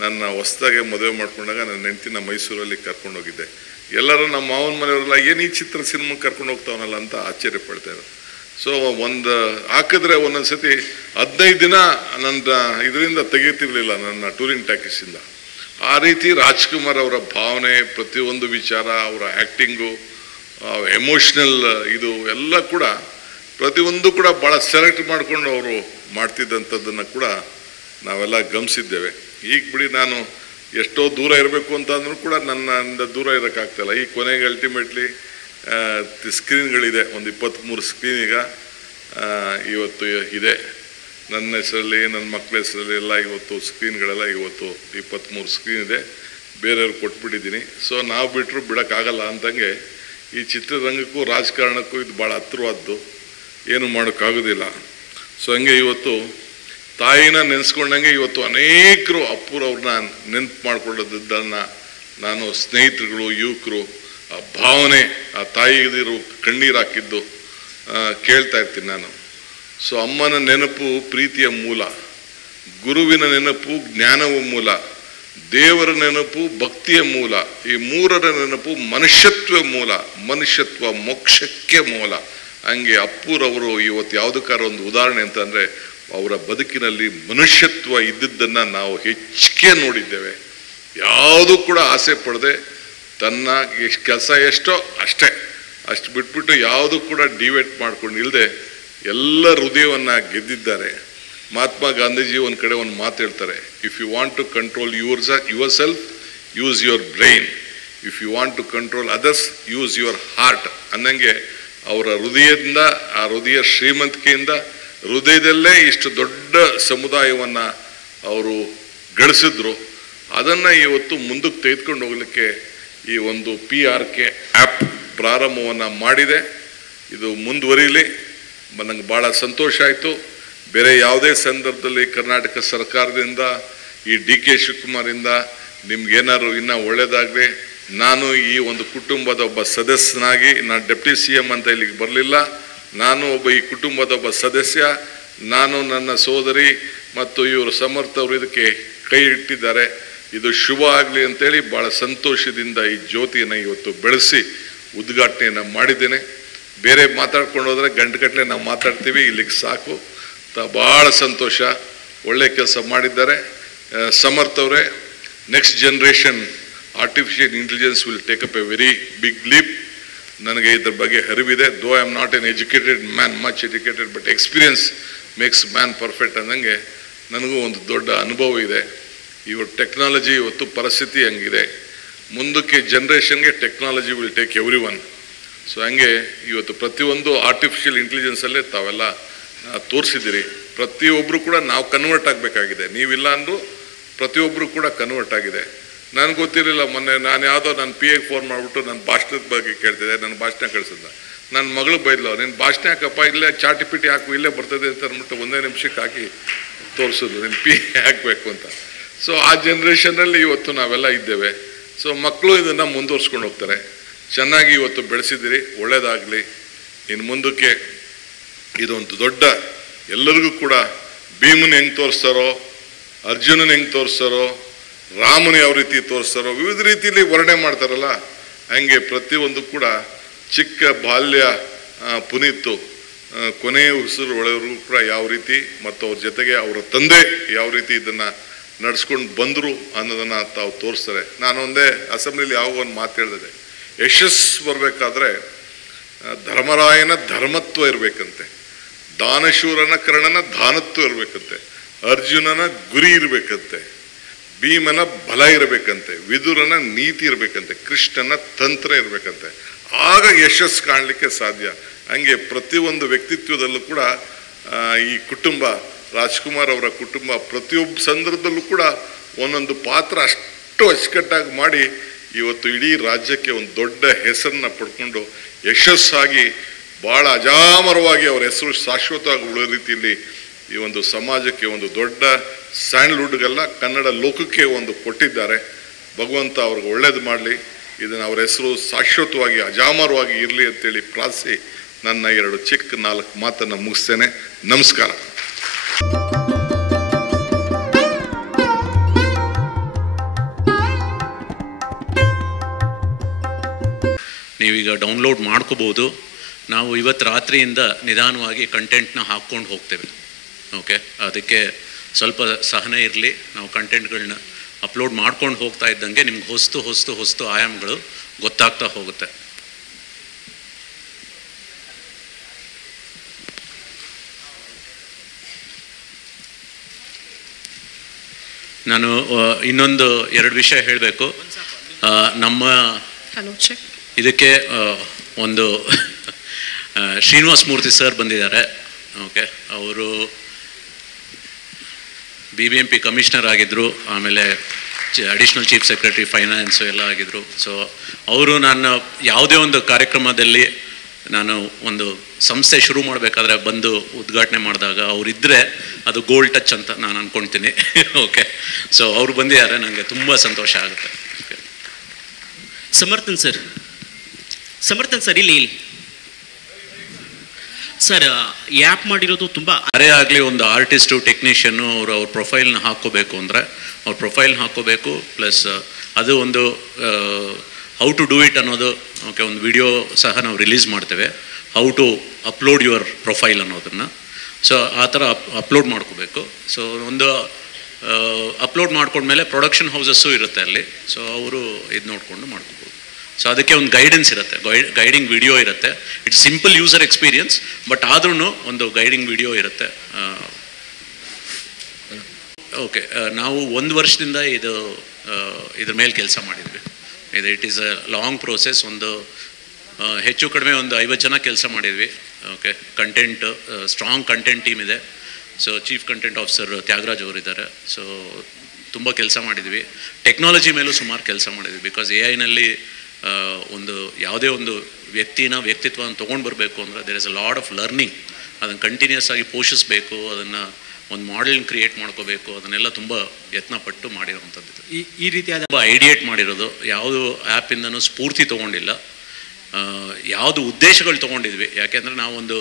ನನ್ನ ಹೊಸದಾಗೆ ಮದುವೆ ಮಾಡ್ಕೊಂಡಾಗ ನನ್ನ ಹೆಂಡ್ತಿನ ಮೈಸೂರಲ್ಲಿ ಕರ್ಕೊಂಡು ಹೋಗಿದ್ದೆ. ಎಲ್ಲರೂ ನಮ್ಮ ಮಾವನ ಮನೆಯವರೆಲ್ಲ ಏನು ಈ ಸಿನಿಮಾಗೆ ಕರ್ಕೊಂಡು ಹೋಗ್ತಾವನಲ್ಲ ಅಂತ ಆಶ್ಚರ್ಯ ಪಡ್ತಾಯಿದ್ರು. ಸೊ ಒಂದು ಹಾಕಿದ್ರೆ ಒಂದೊಂದು ಸತಿ 15 ದಿನ ನನ್ನ ಇದರಿಂದ ತೆಗೀತಿರ್ಲಿಲ್ಲ, ನನ್ನ ಟೂರಿಂಗ್ ಟ್ಯಾಕಿಸಿಂದ. ಆ ರೀತಿ ರಾಜ್ಕುಮಾರ್ ಅವರ ಭಾವನೆ, ಪ್ರತಿಯೊಂದು ವಿಚಾರ, ಅವರ ಆ್ಯಕ್ಟಿಂಗು, ಎಮೋಷ್ನಲ್ ಇದು ಎಲ್ಲ ಕೂಡ ಪ್ರತಿಯೊಂದು ಕೂಡ ಭಾಳ ಸೆಲೆಕ್ಟ್ ಮಾಡಿಕೊಂಡು ಅವರು ಮಾಡ್ತಿದ್ದಂಥದ್ದನ್ನು ಕೂಡ ನಾವೆಲ್ಲ ಗಮನಿಸಿದ್ದೇವೆ. ಈಗ ಬಿಡಿ, ನಾನು ಎಷ್ಟೋ ದೂರ ಇರಬೇಕು ಅಂತ ಅಂದರೂ ಕೂಡ ನನ್ನಿಂದ ದೂರ ಇರೋಕ್ಕಾಗ್ತಾಯಿಲ್ಲ. ಈ ಕೊನೆಗೆ ಅಲ್ಟಿಮೇಟ್ಲಿ ಸ್ಕ್ರೀನ್ಗಳಿದೆ, ಒಂದು 23 ಸ್ಕ್ರೀನ್ ಈಗ ಇವತ್ತು ಇದೆ. ನನ್ನ ಹೆಸರಲ್ಲಿ, ನನ್ನ ಮಕ್ಕಳ ಹೆಸರಲ್ಲಿ ಎಲ್ಲ ಇವತ್ತು ಸ್ಕ್ರೀನ್ಗಳೆಲ್ಲ ಇವತ್ತು 23 ಸ್ಕ್ರೀನ್ ಇದೆ, ಬೇರೆಯವ್ರಿಗೆ ಕೊಟ್ಬಿಟ್ಟಿದ್ದೀನಿ. ಸೊ ನಾವು ಬಿಟ್ಟರು ಬಿಡೋಕ್ಕಾಗಲ್ಲ ಅಂತಂಗೆ ಈ ಚಿತ್ರರಂಗಕ್ಕೂ ರಾಜಕಾರಣಕ್ಕೂ ಇದು ಭಾಳ ಹತ್ತಿರವಾದ್ದು, ಏನು ಮಾಡೋಕ್ಕಾಗೋದಿಲ್ಲ. ಸೊ ಹಂಗೆ ಇವತ್ತು ತಾಯಿನ ನೆನೆಸ್ಕೊಂಡಂಗೆ ಇವತ್ತು ಅನೇಕರು ಅಪ್ಪುರವ್ರನ್ನ ನೆನಪು ಮಾಡ್ಕೊಳ್ಳೋದನ್ನು ನಾನು ಸ್ನೇಹಿತರುಗಳು, ಯುವಕರು ಆ ಭಾವನೆ, ಆ ತಾಯಿದಿರು ಕಣ್ಣೀರು ಹಾಕಿದ್ದು ಕೇಳ್ತಾ ಇರ್ತೀನಿ ನಾನು. ಸೊ ಅಮ್ಮನ ನೆನಪು ಪ್ರೀತಿಯ ಮೂಲ, ಗುರುವಿನ ನೆನಪು ಜ್ಞಾನವ ಮೂಲ, ದೇವರ ನೆನಪು ಭಕ್ತಿಯ ಮೂಲ, ಈ ಮೂರರ ನೆನಪು ಮನುಷ್ಯತ್ವ ಮೂಲ, ಮನುಷ್ಯತ್ವ ಮೋಕ್ಷಕ್ಕೆ ಮೂಲ. ಹಂಗೆ ಅಪ್ಪುರವರು ಇವತ್ತು ಯಾವುದಕ್ಕಾರ ಒಂದು ಉದಾಹರಣೆ ಅಂತಂದರೆ ಅವರ ಬದುಕಿನಲ್ಲಿ ಮನುಷ್ಯತ್ವ ಇದ್ದಿದ್ದನ್ನು ನಾವು ಹೆಚ್ಚಿಗೆ ನೋಡಿದ್ದೇವೆ. ಯಾವುದೂ ಕೂಡ ಆಸೆ ಪಡದೆ ತನ್ನ ಕೆಲಸ ಎಷ್ಟೋ ಅಷ್ಟು ಬಿಟ್ಬಿಟ್ಟು ಯಾವುದು ಕೂಡ ಡಿವೇಟ್ ಮಾಡ್ಕೊಂಡು ಇಲ್ಲದೆ ಎಲ್ಲ ಹೃದಯವನ್ನು ಗೆದ್ದಿದ್ದಾರೆ. ಮಹಾತ್ಮ ಗಾಂಧೀಜಿ ಒಂದು ಕಡೆ ಒಂದು ಮಾತು ಹೇಳ್ತಾರೆ, if you want to control yourself use your brain, if you want to control others use your heart ಅನ್ನಂಗೆ ಅವರ ಹೃದಯದಿಂದ, ಆ ಹೃದಯ ಶ್ರೀಮಂತಿಕೆಯಿಂದ ಹೃದಯದಲ್ಲೇ ಇಷ್ಟು ದೊಡ್ಡ ಸಮುದಾಯವನ್ನು ಅವರು ಗಳಿಸಿದ್ರು. ಅದನ್ನು ಇವತ್ತು ಮುಂದಕ್ಕೆ ತೆಗೆದುಕೊಂಡು ಹೋಗಲಿಕ್ಕೆ ಈ ಒಂದು PRK ಆ್ಯಪ್ ಪ್ರಾರಂಭವನ್ನು ಮಾಡಿದೆ. ಇದು ಮುಂದುವರಿಲಿ, ನನಗೆ ಭಾಳ ಸಂತೋಷ ಆಯಿತು. ಬೇರೆ ಯಾವುದೇ ಸಂದರ್ಭದಲ್ಲಿ ಕರ್ನಾಟಕ ಸರ್ಕಾರದಿಂದ, ಈ DK ಶಿವಕುಮಾರಿಂದ ನಿಮ್ಗೇನಾದ್ರು ಇನ್ನೂ ಒಳ್ಳೆಯದಾಗಲಿ. ನಾನು ಈ ಒಂದು ಕುಟುಂಬದ ಒಬ್ಬ ಸದಸ್ಯನಾಗಿ, ನಾನು ಡೆಪ್ಟಿ CM ಅಂತ ಇಲ್ಲಿಗೆ ಬರಲಿಲ್ಲ, ನಾನು ಒಬ್ಬ ಈ ಕುಟುಂಬದ ಒಬ್ಬ ಸದಸ್ಯ. ನಾನು, ನನ್ನ ಸೋದರಿ ಮತ್ತು ಇವರು ಸಮರ್ಥ ಅವರು ಇದಕ್ಕೆ ಕೈ ಇಟ್ಟಿದ್ದಾರೆ. ಇದು ಶುಭ ಆಗಲಿ ಅಂತೇಳಿ ಭಾಳ ಸಂತೋಷದಿಂದ ಈ ಜ್ಯೋತಿಯನ್ನು ಇವತ್ತು ಬೆಳೆಸಿ ಉದ್ಘಾಟನೆಯನ್ನು ಮಾಡಿದ್ದೇನೆ. ಬೇರೆ ಮಾತಾಡ್ಕೊಂಡು ಹೋದರೆ ಗಂಟೆಗಟ್ಟಲೆ ನಾವು ಮಾತಾಡ್ತೀವಿ, ಇಲ್ಲಿಗೆ ಸಾಕು. ಭಾಳ ಸಂತೋಷ, ಒಳ್ಳೆ ಕೆಲಸ ಮಾಡಿದ್ದಾರೆ ಸಮರ್ಥ ಅವರೇ. Next generation artificial intelligence will take up a very big leap. ನನಗೆ ಇದ್ರ ಬಗ್ಗೆ ಅರಿವಿದೆ. Though I am not an educated man, much educated, but experience makes man perfect ಅನ್ನಂಗೆ ನನಗೂ ಒಂದು ದೊಡ್ಡ ಅನುಭವ ಇದೆ. ಇವತ್ತು ಟೆಕ್ನಾಲಜಿ, ಇವತ್ತು ಪರಿಸ್ಥಿತಿ ಹಂಗಿದೆ, ಮುಂದಕ್ಕೆ ಜನ್ರೇಷನ್ಗೆ technology will take everyone. So ಹಂಗೆ ಇವತ್ತು ಪ್ರತಿಯೊಂದು ಆರ್ಟಿಫಿಷಿಯಲ್ ಇಂಟೆಲಿಜೆನ್ಸಲ್ಲೇ ತಾವೆಲ್ಲ ತೋರಿಸಿದ್ದೀರಿ. ಪ್ರತಿಯೊಬ್ಬರು ಕೂಡ ನಾವು ಕನ್ವರ್ಟ್ ಆಗಬೇಕಾಗಿದೆ, ನೀವಿಲ್ಲ ಅಂದರೂ ಪ್ರತಿಯೊಬ್ಬರು ಕೂಡ ಕನ್ವರ್ಟ್ ಆಗಿದೆ. ನನಗೆ ಗೊತ್ತಿರಲಿಲ್ಲ, ಮೊನ್ನೆ ನಾನು ಯಾವುದೋ ನನ್ನ PA ಫೋನ್ ಮಾಡಿಬಿಟ್ಟು ನನ್ನ ಭಾಷಣದ ಬಗ್ಗೆ ಕೇಳ್ತಿದ್ದೆ, ನನ್ನ ಭಾಷಣ ಕಳಿಸಿದ್ದ. ನನ್ನ ಮಗಳು ಬೈದ್ಲು, ನಿನ್ನ ಭಾಷಣ ಹಾಕಪ್ಪ, ಇಲ್ಲೇ ಚಾಟಿಪಿಟಿ ಹಾಕು, ಇಲ್ಲೇ ಬರ್ತದೆ ಅಂತ ಅಂದ್ಬಿಟ್ಟು 1 ನಿಮಿಷಕ್ಕೆ ಹಾಕಿ ತೋರಿಸೋದು, ನಿನ್ನ PA ಹಾಕಬೇಕು ಅಂತ. ಸೊ ಆ ಜನ್ರೇಷನಲ್ಲಿ ಇವತ್ತು ನಾವೆಲ್ಲ ಇದ್ದೇವೆ. ಸೊ ಮಕ್ಕಳು ಇದನ್ನು ಮುಂದುವರ್ಸ್ಕೊಂಡು ಹೋಗ್ತಾರೆ. ಚೆನ್ನಾಗಿ ಇವತ್ತು ಬೆಳೆಸಿದ್ದೀರಿ, ಒಳ್ಳೆಯದಾಗಲಿ. ಇನ್ನು ಮುಂದಕ್ಕೆ ಇದೊಂದು ದೊಡ್ಡ, ಎಲ್ಲರಿಗೂ ಕೂಡ ಭೀಮನ ಹೆಂಗೆ ತೋರಿಸ್ತಾರೋ, ಅರ್ಜುನನ ಹೆಂಗೆ ತೋರಿಸ್ತಾರೋ, ರಾಮನ ಯಾವ ರೀತಿ ತೋರಿಸ್ತಾರೋ, ವಿವಿಧ ರೀತಿಯಲ್ಲಿ ವರ್ಣನೆ ಮಾಡ್ತಾರಲ್ಲ, ಹಂಗೆ ಪ್ರತಿಯೊಂದು ಕೂಡ ಚಿಕ್ಕ ಬಾಲ್ಯ ಪುನೀತು ಕೊನೆಯ ಉಸಿರು ಒಳವರೆಗೂ ಕೂಡ ಯಾವ ರೀತಿ, ಮತ್ತು ಅವ್ರ ಜೊತೆಗೆ ಅವರ ತಂದೆ ಯಾವ ರೀತಿ ಇದನ್ನು ನಡೆಸ್ಕೊಂಡು ಬಂದರು ಅನ್ನೋದನ್ನು ತಾವು ತೋರಿಸ್ತಾರೆ. ನಾನು ಒಂದೇ ಅಸೆಂಬ್ಲಿಲಿ ಯಾವಾಗ ಒಂದು ಮಾತು ಹೇಳಿದೆ, ಯಶಸ್ಸು ಬರಬೇಕಾದ್ರೆ ಧರ್ಮರಾಯನ ಧರ್ಮತ್ವ ಇರಬೇಕಂತೆ, ದಾನಶೂರನ ಕರ್ಣನ ದಾನತ್ವ ಇರಬೇಕಂತೆ, ಅರ್ಜುನನ ಗುರಿ ಇರಬೇಕಂತೆ, ಭೀಮನ ಬಲ ಇರಬೇಕಂತೆ, ವಿದುರನ ನೀತಿ ಇರಬೇಕಂತೆ, ಕೃಷ್ಣನ ತಂತ್ರ ಇರಬೇಕಂತೆ. ಆಗ ಯಶಸ್ಸು ಕಾಣಲಿಕ್ಕೆ ಸಾಧ್ಯ. ಹಂಗೆ ಪ್ರತಿಯೊಂದು ವ್ಯಕ್ತಿತ್ವದಲ್ಲೂ ಕೂಡ ಈ ಕುಟುಂಬ, ರಾಜ್ಕುಮಾರ್ ಅವರ ಕುಟುಂಬ ಪ್ರತಿಯೊಬ್ಬ ಸಂದರ್ಭದಲ್ಲೂ ಕೂಡ ಒಂದೊಂದು ಪಾತ್ರ ಅಷ್ಟು ಅಚ್ಚುಕಟ್ಟಾಗಿ ಮಾಡಿ ಇವತ್ತು ಇಡೀ ರಾಜ್ಯಕ್ಕೆ ಒಂದು ದೊಡ್ಡ ಹೆಸರನ್ನ ಪಡ್ಕೊಂಡು ಯಶಸ್ಸಾಗಿ ಭಾಳ ಅಜಾಮರವಾಗಿ ಅವರ ಹೆಸರು ಶಾಶ್ವತವಾಗಿ ಉಳಿಯೋ ರೀತಿಯಲ್ಲಿ ಈ ಒಂದು ಸಮಾಜಕ್ಕೆ ಒಂದು ದೊಡ್ಡ ಸ್ಯಾಂಡಲ್ವುಡ್ಗೆಲ್ಲ ಕನ್ನಡ ಲೋಕಕ್ಕೆ ಒಂದು ಕೊಟ್ಟಿದ್ದಾರೆ. ಭಗವಂತ ಅವ್ರಿಗೆ ಒಳ್ಳೇದು ಮಾಡಲಿ, ಇದನ್ನು ಅವರ ಹೆಸರು ಶಾಶ್ವತವಾಗಿ ಅಜಾಮರವಾಗಿ ಇರಲಿ ಅಂತೇಳಿ ಪ್ರಾರ್ಥಿಸಿ ನನ್ನ 2 ಚಿಕ್ಕ 4 ಮಾತನ್ನು ಮುಗಿಸ್ತೇನೆ. ನಮಸ್ಕಾರ. ನೀವೀಗ ಡೌನ್ಲೋಡ್ ಮಾಡ್ಕೋಬೋದು. ನಾವು ಇವತ್ತು ರಾತ್ರಿಯಿಂದ ನಿಧಾನವಾಗಿ ಕಂಟೆಂಟ್ನ ಹಾಕ್ಕೊಂಡು ಹೋಗ್ತೇವೆ. ಓಕೆ, ಅದಕ್ಕೆ ಸ್ವಲ್ಪ ಸಹನೆ ಇರಲಿ. ನಾವು ಕಂಟೆಂಟ್ಗಳನ್ನ ಅಪ್ಲೋಡ್ ಮಾಡ್ಕೊಂಡು ಹೋಗ್ತಾ ಇದ್ದಂಗೆ ನಿಮ್ಗೆ ಹೊಸ್ತು ಆಯಾಮಗಳು ಗೊತ್ತಾಗ್ತಾ ಹೋಗುತ್ತೆ. ನಾನು ಇನ್ನೊಂದು 2 ವಿಷಯ ಹೇಳಬೇಕು. ನಮ್ಮ ಇದಕ್ಕೆ ಒಂದು ಶ್ರೀನಿವಾಸ ಮೂರ್ತಿ ಸರ್ ಬಂದಿದ್ದಾರೆ. ಓಕೆ, ಅವರು BBMP ಕಮಿಷನರ್ ಆಗಿದ್ದರು, ಆಮೇಲೆ ಅಡಿಷ್ನಲ್ ಚೀಫ್ ಸೆಕ್ರೆಟರಿ ಫೈನಾನ್ಸು ಎಲ್ಲ ಆಗಿದ್ದರು. ಸೊ ಅವರು ನಾನು ಯಾವುದೇ ಒಂದು ಕಾರ್ಯಕ್ರಮದಲ್ಲಿ ನಾನು ಒಂದು ಸಂಸ್ಥೆ ಶುರು ಮಾಡಬೇಕಾದ್ರೆ ಬಂದು ಉದ್ಘಾಟನೆ ಮಾಡಿದಾಗ ಅವರಿದ್ದರೆ ಅದು ಗೋಲ್ಡ್ ಟಚ್ ಅಂತ ನಾನು ಅಂದ್ಕೊಳ್ತೀನಿ. ಓಕೆ, ಸೊ ಅವರು ಬಂದಿದ್ದಾರೆ, ನನಗೆ ತುಂಬ ಸಂತೋಷ ಆಗುತ್ತೆ. ಸಮರ್ಥನ್ ಸರ್ ಇಲ್ಲಿ ಸರ್ ಆ್ಯಪ್ ಮಾಡಿರೋದು ತುಂಬ ಯಾರೇ ಆಗಲಿ ಒಂದು ಆರ್ಟಿಸ್ಟು ಟೆಕ್ನಿಷಿಯನ್ನು ಅವ್ರ ಪ್ರೊಫೈಲ್ನ ಹಾಕ್ಕೋಬೇಕು ಅಂದರೆ ಅವ್ರ ಪ್ರೊಫೈಲ್ನ ಹಾಕ್ಕೋಬೇಕು. ಪ್ಲಸ್ ಅದು ಒಂದು ಹೌ ಟು ಡೂ ಇಟ್ ಅನ್ನೋದು. ಓಕೆ, ಒಂದು ವಿಡಿಯೋ ಸಹ ನಾವು ರಿಲೀಸ್ ಮಾಡ್ತೇವೆ, how to upload your profile ಅನ್ನೋದನ್ನು. ಸೊ ಆ ಥರ ಅಪ್ಲೋಡ್ ಮಾಡ್ಕೋಬೇಕು. ಸೊ ಒಂದು ಅಪ್ಲೋಡ್ ಮಾಡ್ಕೊಂಡ್ಮೇಲೆ ಪ್ರೊಡಕ್ಷನ್ ಹೌಸಸ್ಸು ಇರುತ್ತೆ ಅಲ್ಲಿ. ಸೊ ಅವರು ಇದು ನೋಡಿಕೊಂಡು ಮಾಡ್ಕೋಬೋದು. ಸೊ ಅದಕ್ಕೆ ಒಂದು ಗೈಡೆನ್ಸ್ ಇರುತ್ತೆ, ಗೈಡಿಂಗ್ ವಿಡಿಯೋ ಇರುತ್ತೆ. It's simple user experience, but ಆದ್ರೂ ಒಂದು ಗೈಡಿಂಗ್ ವಿಡಿಯೋ ಇರುತ್ತೆ. ಓಕೆ, ನಾವು 1 ವರ್ಷದಿಂದ ಇದ್ರ ಮೇಲೆ ಕೆಲಸ ಮಾಡಿದ್ವಿ. It is a long process. ಒಂದು ಹೆಚ್ಚು ಕಡಿಮೆ ಒಂದು 50 ಜನ ಕೆಲಸ ಮಾಡಿದ್ವಿ. Okay, content strong content team ಇದೆ. So chief content officer Thyagaraj ಅವರಿದ್ದಾರೆ. ಸೊ ತುಂಬ ಕೆಲಸ ಮಾಡಿದ್ವಿ. ಟೆಕ್ನಾಲಜಿ ಮೇಲೂ ಸುಮಾರು ಕೆಲಸ ಮಾಡಿದ್ವಿ. ಬಿಕಾಸ್ AI ಒಂದು ಯಾವುದೇ ಒಂದು ವ್ಯಕ್ತಿತ್ವವನ್ನು ತೊಗೊಂಡು ಬರಬೇಕು ಅಂದರೆ there is a lot of learning. ಅದನ್ನು ಕಂಟಿನ್ಯೂಸ್ ಆಗಿ ಪೋಷಿಸಬೇಕು, ಅದನ್ನು ಒಂದು ಮಾಡೆಲ್ನ ಕ್ರಿಯೇಟ್ ಮಾಡ್ಕೋಬೇಕು. ಅದನ್ನೆಲ್ಲ ತುಂಬ ಯತ್ನಪಟ್ಟು ಮಾಡಿರೋವಂಥದ್ದು. ಈ ರೀತಿಯಾದ ಐಡಿಯೇಟ್ ಮಾಡಿರೋದು ಯಾವುದು ಆ್ಯಪಿಂದನೂ ಸ್ಫೂರ್ತಿ ತೊಗೊಂಡಿಲ್ಲ, ಯಾವುದು ಉದ್ದೇಶಗಳು ತೊಗೊಂಡಿದ್ವಿ. ಯಾಕೆಂದರೆ ನಾವೊಂದು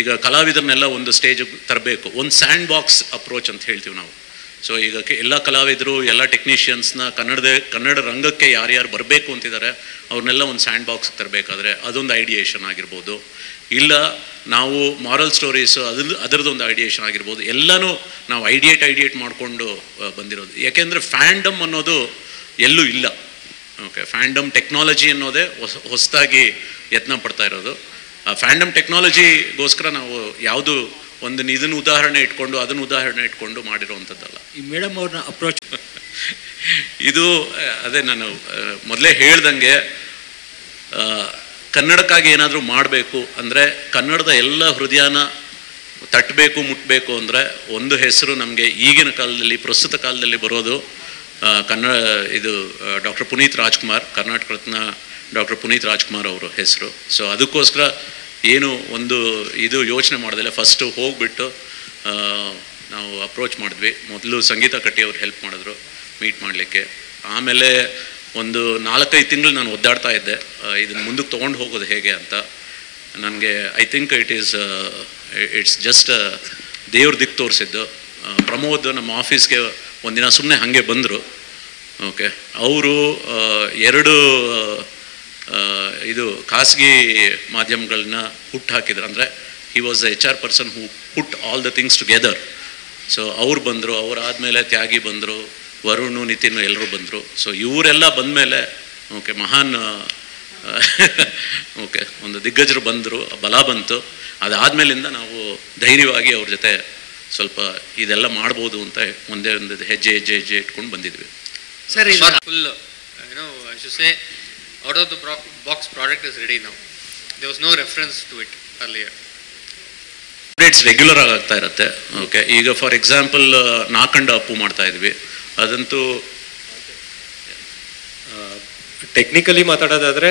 ಈಗ ಕಲಾವಿದರನ್ನೆಲ್ಲ ಒಂದು ಸ್ಟೇಜಿಗೆ ತರಬೇಕು, ಒಂದು ಸ್ಯಾಂಡ್ ಬಾಕ್ಸ್ ಅಪ್ರೋಚ್ ಅಂತ ಹೇಳ್ತೀವಿ ನಾವು. ಸೊ ಈಗ ಎಲ್ಲ ಕಲಾವಿದರು, ಎಲ್ಲ ಟೆಕ್ನಿಷಿಯನ್ಸ್ನ ಕನ್ನಡ ರಂಗಕ್ಕೆ ಯಾರ್ಯಾರು ಬರಬೇಕು ಅಂತಿದ್ದಾರೆ ಅವ್ರನ್ನೆಲ್ಲ ಒಂದು ಸ್ಯಾಂಡ್ ಬಾಕ್ಸ್ ತರಬೇಕಾದ್ರೆ ಅದೊಂದು ಐಡಿಯೇಷನ್ ಆಗಿರ್ಬೋದು. ಇಲ್ಲ ನಾವು ಮಾರಲ್ ಸ್ಟೋರೀಸು ಅದರದ್ದೊಂದು ಐಡಿಯೇಷನ್ ಆಗಿರ್ಬೋದು. ಎಲ್ಲನೂ ನಾವು ಐಡಿಯೇಟ್ ಮಾಡಿಕೊಂಡು ಬಂದಿರೋದು. ಯಾಕೆಂದರೆ ಫ್ಯಾಂಡಮ್ ಅನ್ನೋದು ಎಲ್ಲೂ ಇಲ್ಲ. ಓಕೆ, ಫ್ಯಾಂಡಮ್ ಟೆಕ್ನಾಲಜಿ ಅನ್ನೋದೇ ಹೊಸದಾಗಿ ಯತ್ನ ಪಡ್ತಾ ಇರೋದು. ಆ ಫ್ಯಾಂಡಮ್ ಟೆಕ್ನಾಲಜಿಗೋಸ್ಕರ ನಾವು ಯಾವುದು ಇದನ್ನು ಉದಾಹರಣೆ ಇಟ್ಕೊಂಡು ಮಾಡಿರೋವಂಥದ್ದಲ್ಲ. ಈ ಮೇಡಮ್ ಅವ್ರನ್ನ ಅಪ್ರೋಚ್ ಇದು ಅದೇ ನಾನು ಮೊದಲೇ ಹೇಳ್ದಂಗೆ, ಕನ್ನಡಕ್ಕಾಗಿ ಏನಾದರೂ ಮಾಡಬೇಕು ಅಂದರೆ ಕನ್ನಡದ ಎಲ್ಲ ಹೃದಯನ ತಟ್ಟಬೇಕು, ಮುಟ್ಟಬೇಕು ಅಂದರೆ ಒಂದು ಹೆಸರು ನಮಗೆ ಈಗಿನ ಕಾಲದಲ್ಲಿ, ಪ್ರಸ್ತುತ ಕಾಲದಲ್ಲಿ ಬರೋದು ಇದು ಡಾಕ್ಟರ್ ಪುನೀತ್ ರಾಜ್ಕುಮಾರ್, ಕರ್ನಾಟಕ ರತ್ನ ಡಾಕ್ಟರ್ ಪುನೀತ್ ರಾಜ್ಕುಮಾರ್ ಅವರು ಹೆಸರು. ಸೊ ಅದಕ್ಕೋಸ್ಕರ ಏನು ಒಂದು ಇದು ಯೋಚನೆ ಮಾಡಿದ್ರೆ ಫಸ್ಟು ಹೋಗ್ಬಿಟ್ಟು ನಾವು ಅಪ್ರೋಚ್ ಮಾಡಿದ್ವಿ. ಮೊದಲು ಸಂಗೀತ ಕಟ್ಟಿ ಅವ್ರು ಹೆಲ್ಪ್ ಮಾಡಿದ್ರು ಮೀಟ್ ಮಾಡಲಿಕ್ಕೆ. ಆಮೇಲೆ ಒಂದು 4-5 ತಿಂಗಳು ನಾನು ಒದ್ದಾಡ್ತಾ ಇದ್ದೆ ಇದನ್ನು ಮುಂದಕ್ಕೆ ತೊಗೊಂಡು ಹೋಗೋದು ಹೇಗೆ ಅಂತ. ನನಗೆ ಐ ಥಿಂಕ್ ಇಟ್ಸ್ ಜಸ್ಟ್ ದೇವ್ರ ದಿಕ್ಕು ತೋರಿಸಿದ್ದು. ಪ್ರಮೋದ್ ನಮ್ಮ ಆಫೀಸ್ಗೆ ಒಂದಿನ ಸುಮ್ಮನೆ ಹಾಗೆ ಬಂದರು. ಓಕೆ, ಅವರು 2 ಇದು ಖಾಸಗಿ ಮಾಧ್ಯಮಗಳನ್ನ ಹುಟ್ಟು ಹಾಕಿದ್ರು. ಅಂದರೆ he was the HR person who put all the things together. So ಅವ್ರು ಬಂದರು, ಅವರಾದಮೇಲೆ ತ್ಯಾಗಿ ಬಂದರು, ವರುಣ್, ನಿತಿನ್ ಎಲ್ಲರೂ ಬಂದರು. ಸೊ ಇವರೆಲ್ಲ ಬಂದಮೇಲೆ ಓಕೆ ಮಹಾನ್ ಓಕೆ ಒಂದು ದಿಗ್ಗಜರು ಬಂದರು, ಬಲ ಬಂತು. ಅದಾದಮೇಲಿಂದ ನಾವು ಧೈರ್ಯವಾಗಿ ಅವ್ರ ಜೊತೆ ಸ್ವಲ್ಪ ಇದೆಲ್ಲ ಮಾಡ್ಬೋದು ಅಂತ ಒಂದೇ ಒಂದು ಹೆಜ್ಜೆ ಇಟ್ಕೊಂಡು ಬಂದಿದ್ವಿ. Sir full I should say out of the box product is ready now. There was no reference to it. ಅಲ್ಲಿ ಅಪ್ಡೇಟ್ಸ್ ರೆಗ್ಯುಲರ್ ಆಗಿ ಆಗ್ತಾ ಇರುತ್ತೆ. ಓಕೆ, ಈಗ ಫಾರ್ ಎಕ್ಸಾಂಪಲ್ ನಾಕಂಡ ಅಪ್ಪು ಮಾಡ್ತಾ ಇದ್ವಿ, ಅದಂತೂ ಟೆಕ್ನಿಕಲಿ ಮಾತಾಡೋದಾದರೆ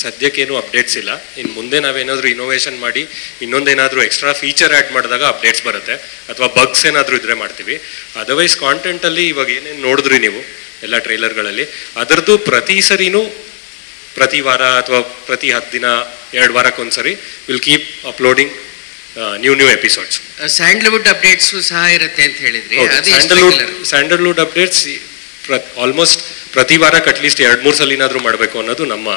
ಸದ್ಯಕ್ಕೇನು ಅಪ್ಡೇಟ್ಸ್ ಇಲ್ಲ. ಇನ್ನು ಮುಂದೆ ನಾವೇನಾದರೂ ಇನೋವೇಷನ್ ಮಾಡಿ ಇನ್ನೊಂದೇನಾದರೂ ಎಕ್ಸ್ಟ್ರಾ ಫೀಚರ್ ಆ್ಯಡ್ ಮಾಡಿದಾಗ ಅಪ್ಡೇಟ್ಸ್ ಬರುತ್ತೆ, ಅಥವಾ ಬಗ್ಸ್ ಏನಾದರೂ ಇದ್ರೆ ಮಾಡ್ತೀವಿ. ಅದರ್ವೈಸ್ ಕಾಂಟೆಂಟಲ್ಲಿ ಇವಾಗ ಏನೇನು ನೋಡಿದ್ರಿ ನೀವು ಎಲ್ಲ ಟ್ರೈಲರ್ಗಳಲ್ಲಿ, ಅದರದ್ದು ಪ್ರತಿ ಸರಿನೂ ಪ್ರತಿ ವಾರ ಅಥವಾ ಪ್ರತಿ 10 ದಿನ 2 ವಾರಕ್ಕೊಂದ್ಸರಿ will keep uploading new episodes. Sandalwood updates ಸಹ ಇರುತ್ತೆ ಅಂತ ಹೇಳಿದ್ರಿ. ಸ್ಯಾಂಡಲ್ವುಡ್ ಅಪ್ಡೇಟ್ಸ್ ಆಲ್ಮೋಸ್ಟ್ ಪ್ರತಿ ವಾರಕ್ಕೆ ಅಟ್ಲೀಸ್ಟ್ 2-3 ಸಲಿನಾದರೂ ಮಾಡಬೇಕು ಅನ್ನೋದು ನಮ್ಮ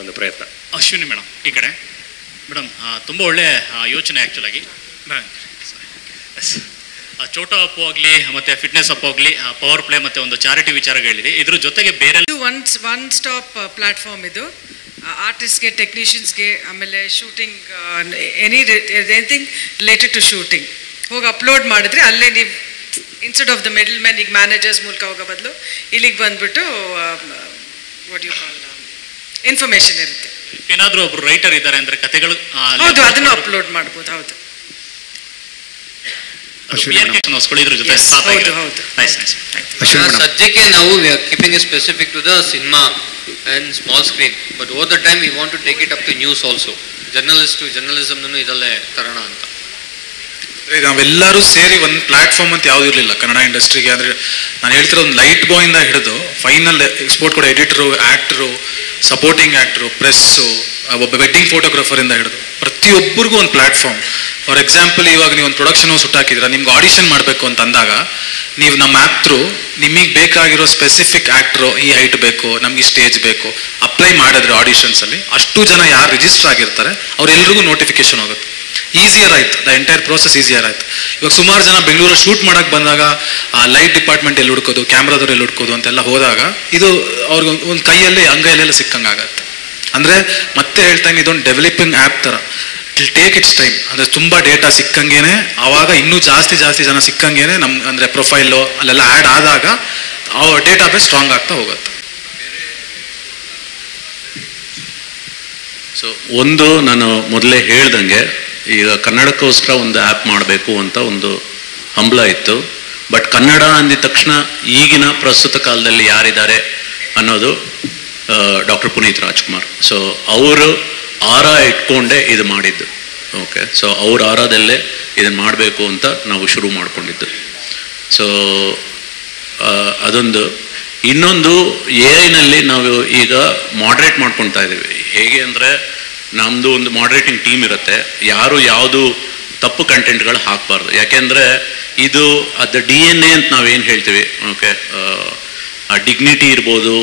ಒಂದು ಪ್ರಯತ್ನ. ಅಶ್ವಿನಿ ಮೇಡಮ್ ಈ ಕಡೆ. ಮೇಡಮ್ ತುಂಬ ಒಳ್ಳೆ ಯೋಚನೆ ಆ್ಯಕ್ಚುಲಾಗಿ. ಚೋಟಾ ಅಪ್ಪು ಆಗಲಿ ಮತ್ತು ಫಿಟ್ನೆಸ್ ಅಪ್ಪು ಆಗಲಿ, ಪವರ್ ಪ್ಲೇ ಮತ್ತು ಒಂದು ಚಾರಿಟಿ ವಿಚಾರಗಳಿದೆ. ಇದ್ರ ಜೊತೆಗೆ ಬೇರೆ ಒನ್ ಸ್ಟಾಪ್ ಪ್ಲಾಟ್ಫಾರ್ಮ್ ಇದು. ಆರ್ಟಿಸ್ಟ್ಗೆ, ಟೆಕ್ನಿಷಿಯನ್ಸ್ಗೆ, ಆಮೇಲೆ shooting, anything related to shooting ಹೋಗಿ ಅಪ್ಲೋಡ್ ಮಾಡಿದ್ರೆ ಅಲ್ಲೇ ನೀವು instead of the middle man ಈಗ ಮ್ಯಾನೇಜರ್ಸ್ ಮೂಲಕ ಹೋಗೋ ಬದಲು ಇಲ್ಲಿಗೆ ಬಂದ್ಬಿಟ್ಟು ವಾಟ್ ಯು ಕಾಲ್ ಇನ್ಫಾರ್ಮೇಶನ್ ಇರುತ್ತೆ. ಏನಾದರೂ ಒಬ್ರು ರೈಟರ್ ಇದ್ದಾರೆ ಅಂದರೆ ಕಥೆಗಳು, ಹೌದು, ಅದನ್ನು ಅಪ್ಲೋಡ್ ಮಾಡ್ಬೋದು. ಹೌದು, ಇದ್ರ ಜೊತೆ ಸದ್ಯಕ್ಕೆ ನಾವು keeping specific to the cinema and small screen, but over the time we want to take it up to news also. ಜರ್ನಲಿಸಮ್ನೂ ಇದಲ್ಲೇ ತರೋಣ ಅಂತ. ನಾವೆಲ್ಲರೂ ಸೇರಿ ಒಂದು ಪ್ಲಾಟ್ಫಾರ್ಮ್ ಅಂತ ಯಾವ್ದು ಇರಲಿಲ್ಲ ಕನ್ನಡ ಇಂಡಸ್ಟ್ರಿಗೆ. ಅಂದರೆ ನಾನು ಹೇಳ್ತಿರೋ ಒಂದು ಲೈಟ್ ಬಾಯಿಂದ ಹಿಡಿದು ಫೈನಲ್ ಎಕ್ಸ್ಪೋರ್ಟ್ ಕೂಡ editor, actor, supporting actor, press, ಒಬ್ಬ ವೆಡ್ಡಿಂಗ್ ಫೋಟೋಗ್ರಾಫರಿಂದ ಹಿಡಿದು ಪ್ರತಿಯೊಬ್ಬರಿಗೂ ಒಂದು ಪ್ಲಾಟ್ಫಾರ್ಮ್. ಫಾರ್ ಎಕ್ಸಾಂಪಲ್, ಇವಾಗ ನೀವು ಒಂದು ಪ್ರೊಡಕ್ಷನ್ ಹೌಸ್ ಹುಟ್ಟಾಕಿದ್ರೆ ನಿಮ್ಗೆ ಆಡಿಷನ್ ಮಾಡಬೇಕು ಅಂತ ಅಂದಾಗ ನೀವು ನಮ್ಮ ಆ್ಯಪ್ ಥ್ರೂ ನಿಮಗೆ ಬೇಕಾಗಿರೋ ಸ್ಪೆಸಿಫಿಕ್ ಆ್ಯಕ್ಟ್ರು, ಈ ಹೈಟ್ ಬೇಕು, ನಮ್ಗೆ ಈ ಸ್ಟೇಜ್ ಬೇಕು, ಅಪ್ಲೈ ಮಾಡಿದ್ರೆ ಆಡಿಷನ್ಸಲ್ಲಿ ಅಷ್ಟು ಜನ ಯಾರು ರಿಜಿಸ್ಟರ್ ಆಗಿರ್ತಾರೆ ಅವರೆಲ್ರಿಗೂ ನೋಟಿಫಿಕೇಶನ್ ಹೋಗುತ್ತೆ. ಈಸಿಯರ್ ಆಯ್ತು, ದ ಎಂಟೈರ್ ಪ್ರೋಸೆಸ್ ಈಸಿಯರ್ ಆಯ್ತು. ಇವಾಗ ಸುಮಾರು ಜನ ಬೆಂಗಳೂರಲ್ಲಿ ಶೂಟ್ ಮಾಡಕ್ಕೆ ಬಂದಾಗ ಆ ಲೈಟ್ ಡಿಪಾರ್ಟ್ಮೆಂಟ್ ಎಲ್ಲಿ ಹುಡ್ಕೋದು, ಕ್ಯಾಮ್ರಾದವ್ರು ಎಲ್ಲಿ ಹುಡ್ಕೋದು ಅಂತೆಲ್ಲ ಹೋದಾಗ ಇದು ಅವ್ರಿಗೆ ಒಂದು ಕೈಯಲ್ಲಿ ಅಂಗೈಯಲ್ಲೆಲ್ಲ ಸಿಕ್ಕಂಗಾಗತ್ತೆ. ಅಂದರೆ ಮತ್ತೆ ಹೇಳ್ತಾನೆ, ಇದೊಂದು ಡೆವಲಪಿಂಗ್ ಆ್ಯಪ್ ಥರ. It take its time. ಅಂದರೆ ತುಂಬ ಡೇಟಾ ಸಿಕ್ಕಂಗೇನೆ, ಆವಾಗ ಇನ್ನೂ ಜಾಸ್ತಿ ಜನ ಸಿಕ್ಕಂಗೇನೆ ನಮ್ಮ ಅಂದರೆ ಪ್ರೊಫೈಲು ಅಲ್ಲೆಲ್ಲ ಆ್ಯಡ್ ಆದಾಗ ಅವ್ರ ಡೇಟಾ ಬೇಸ್ ಸ್ಟ್ರಾಂಗ್ ಆಗ್ತಾ ಹೋಗುತ್ತೆ. ಸೊ ಒಂದು ನಾನು ಮೊದಲೇ ಹೇಳ್ದಂಗೆ ಈಗ ಕನ್ನಡಕ್ಕೋಸ್ಕರ ಒಂದು ಆ್ಯಪ್ ಮಾಡಬೇಕು ಅಂತ ಒಂದು ಹಂಬಲ ಇತ್ತು. ಬಟ್ ಕನ್ನಡ ಅಂದಿದ ತಕ್ಷಣ ಈಗಿನ ಪ್ರಸ್ತುತ ಕಾಲದಲ್ಲಿ ಯಾರಿದ್ದಾರೆ ಅನ್ನೋದು ಡಾಕ್ಟರ್ ಪುನೀತ್ ರಾಜ್ಕುಮಾರ್. ಸೊ ಅವರು ಆರ ಇಟ್ಕೊಂಡೇ ಇದು ಮಾಡಿದ್ದು. ಓಕೆ, ಸೊ ಅವ್ರ ಆರದಲ್ಲೇ ಇದನ್ನು ಮಾಡಬೇಕು ಅಂತ ನಾವು ಶುರು ಮಾಡಿಕೊಂಡಿದ್ದು. ಸೊ ಅದೊಂದು. ಇನ್ನೊಂದು, AI ನಾವು ಈಗ ಮಾಡ್ರೇಟ್ ಮಾಡ್ಕೊತಾ ಇದ್ದೀವಿ. ಹೇಗೆ ಅಂದರೆ ನಮ್ಮದು ಒಂದು ಮಾಡ್ರೇಟಿಂಗ್ ಟೀಮ್ ಇರುತ್ತೆ. ಯಾರು ಯಾವುದು ತಪ್ಪು ಕಂಟೆಂಟ್ಗಳು ಹಾಕಬಾರ್ದು. ಯಾಕೆಂದರೆ ಇದು ಅದು DNA ಅಂತ ನಾವೇನು ಹೇಳ್ತೀವಿ. ಓಕೆ, ಡಿಗ್ನಿಟಿ ಇರ್ಬೋದು,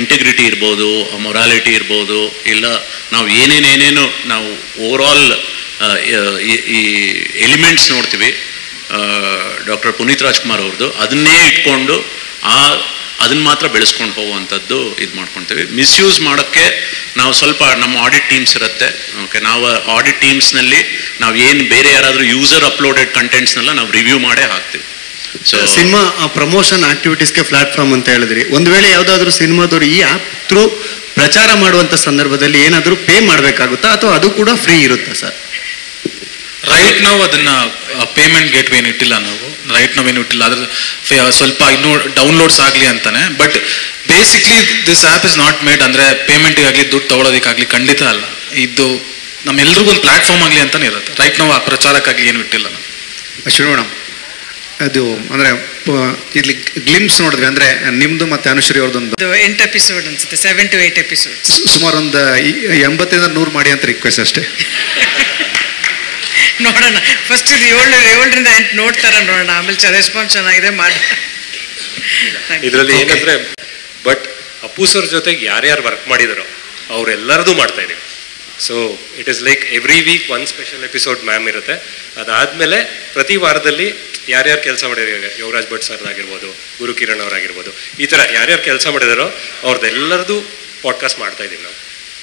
ಇಂಟಿಗ್ರಿಟಿ ಇರ್ಬೋದು, ಮೊರಾಲಿಟಿ ಇರ್ಬೋದು, ಇಲ್ಲ ನಾವು ಏನೇನೇನೇನು ನಾವು ಓವರಾಲ್ ಈ ಎಲಿಮೆಂಟ್ಸ್ ನೋಡ್ತೀವಿ ಡಾಕ್ಟರ್ ಪುನೀತ್ ರಾಜ್ಕುಮಾರ್ ಅವ್ರದ್ದು, ಅದನ್ನೇ ಇಟ್ಕೊಂಡು ಅದನ್ನು ಮಾತ್ರ ಬೆಳೆಸ್ಕೊಂಡು ಹೋಗುವಂಥದ್ದು ಇದು ಮಾಡ್ಕೊಳ್ತೀವಿ. ಮಿಸ್ಯೂಸ್ ಮಾಡೋಕ್ಕೆ ನಾವು ಸ್ವಲ್ಪ ನಮ್ಮ ಆಡಿಟ್ ಟೀಮ್ಸ್ ಇರುತ್ತೆ. ಓಕೆ, ನಾವು ಆಡಿಟ್ ಟೀಮ್ಸ್ನಲ್ಲಿ ನಾವು ಏನು ಬೇರೆ ಯಾರಾದರೂ ಯೂಸರ್ ಅಪ್ಲೋಡೆಡ್ ಕಂಟೆಂಟ್ಸ್ನೆಲ್ಲ ನಾವು ರಿವ್ಯೂ ಮಾಡೇ ಹಾಕ್ತೀವಿ. ಸೊ ಸಿನಿಮಾ ಪ್ರಮೋಷನ್ ಆಕ್ಟಿವಿಟೀಸ್ಗೆ ಪ್ಲಾಟ್ಫಾರ್ಮ್ ಅಂತ ಹೇಳಿದ್ರಿ. ಒಂದು ವೇಳೆ ಯಾವುದಾದ್ರೂ ಸಿನಿಮಾದವರು ಈ ಆ್ಯಪ್ ಥ್ರೂ ಪ್ರಚಾರ ಮಾಡುವಂಥ ಸಂದರ್ಭದಲ್ಲಿ ಏನಾದರೂ ಪೇ ಮಾಡಬೇಕಾಗುತ್ತಾ ಅಥವಾ ಅದು ಕೂಡ ಫ್ರೀ ಇರುತ್ತಾ ಸರ್? ರೈಟ್ ನಾವು ಅದನ್ನು ಪೇಮೆಂಟ್ ಗೇಟ್ವೇ ಏನು ಇಟ್ಟಿಲ್ಲ. ನಾವು ರೈಟ್ ನಾವೇನು ಇಟ್ಟಿಲ್ಲ. ಅದ್ರ ಸ್ವಲ್ಪ ಇನ್ನೂ ಡೌನ್ಲೋಡ್ಸ್ ಆಗಲಿ ಅಂತಾನೆ. But basically this app is not made ಅಂದರೆ ಪೇಮೆಂಟಿಗಾಗಲಿ ದುಡ್ಡು ತೊಗೊಳೋದಕ್ಕಾಗಲಿ ಖಂಡಿತ ಅಲ್ಲ. ಇದು ನಮ್ಮೆಲ್ರಿಗೂ ಒಂದು ಪ್ಲಾಟ್ಫಾರ್ಮ್ ಆಗಲಿ ಅಂತಲೇ ಇರುತ್ತೆ. ರೈಟ್ ನಾವು ಆ ಪ್ರಚಾರಕ್ಕಾಗಲಿ ಏನು ಇಟ್ಟಿಲ್ಲ ನಾವು. ಅಶ್ವಿನಿ ಮೇಡಮ್, ಅದು ಅಂದರೆ ಇಲ್ಲಿ ಗ್ಲಿಮ್ಸ್ ನೋಡಿದ್ವಿ. ಅಂದರೆ ನಿಮ್ಮದು ಮತ್ತು ಅನುಶ್ರೀ ಅವ್ರದ್ದೊಂದು 8 ಎಪಿಸೋಡ್ ಅನ್ಸುತ್ತೆ, 7 to 8 ಎಪಿಸೋಡ್ಸ್. ಸುಮಾರು ಒಂದು 80-100 ಮಾಡಿ ಅಂತ ರಿಕ್ವೆಸ್ಟ್ ಅಷ್ಟೇ. ನೋಡೋಣ, ಫಸ್ಟ್ 7ರಿಂದ 8 ನೋಡ್ತಾರ ನೋಡೋಣ, ಆಮೇಲೆ ರೆಸ್ಪಾನ್ಸ್ ಚೆನ್ನಾಗಿದೆ ಮಾಡಿ. ಇದರಲ್ಲಿ ಏನಂದ್ರೆ, ಬಟ್ ಅಪ್ಪು ಸರ್ ಜೊತೆಗೆ ಯಾರ್ಯಾರು ವರ್ಕ್ ಮಾಡಿದಾರೋ ಅವರೆಲ್ಲರದು ಮಾಡ್ತಾ ಇದೀವಿ. So it is like every week 1 special episode ma'am ಇರುತ್ತೆ. ಅದಾದಮೇಲೆ ಪ್ರತಿ ವಾರದಲ್ಲಿ ಯಾರ್ಯಾರು ಕೆಲಸ ಮಾಡಿದಾರೆ, ಯುವರಾಜ್ ಭಟ್ ಸರ್ ಆಗಿರ್ಬೋದು, ಗುರು ಕಿರಣ್ ಅವರಾಗಿರ್ಬೋದು, ಈ ಥರ ಯಾರ್ಯಾರು ಕೆಲಸ ಮಾಡಿದಾರೋ ಅವ್ರದ್ದೆಲ್ಲರದು ಪಾಡ್ಕಾಸ್ಟ್ ಮಾಡ್ತಾ ಇದೀವಿ ನಾವು.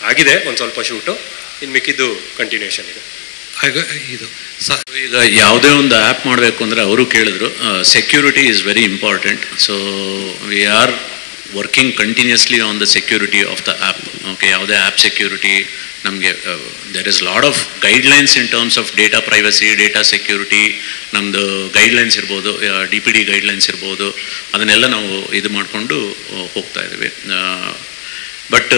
ಆಗಿದೆ ಒಂದು ಸ್ವಲ್ಪ ಶೂಟು, ಇನ್ನು ಮಿಕ್ಕಿದ್ದು ಕಂಟಿನ್ಯೂಷನ್ ಇದೆ. ಈಗ ಯಾವುದೇ ಒಂದು ಆ್ಯಪ್ ಮಾಡಬೇಕು ಅಂದರೆ ಅವರು ಕೇಳಿದ್ರು, security is very important. So we are working continuously on the security of the app. Okay, ಯಾವುದೇ ಆ್ಯಪ್ ಸೆಕ್ಯೂರಿಟಿ, ನಮಗೆ there is lot of guidelines in terms of data privacy, data security, ನಮ್ಮದು guidelines ಇರ್ಬೋದು, DPD guidelines ಇರ್ಬೋದು, ಅದನ್ನೆಲ್ಲ ನಾವು ಇದು ಮಾಡಿಕೊಂಡು ಹೋಗ್ತಾ ಇದ್ದೀವಿ. ಬಟ್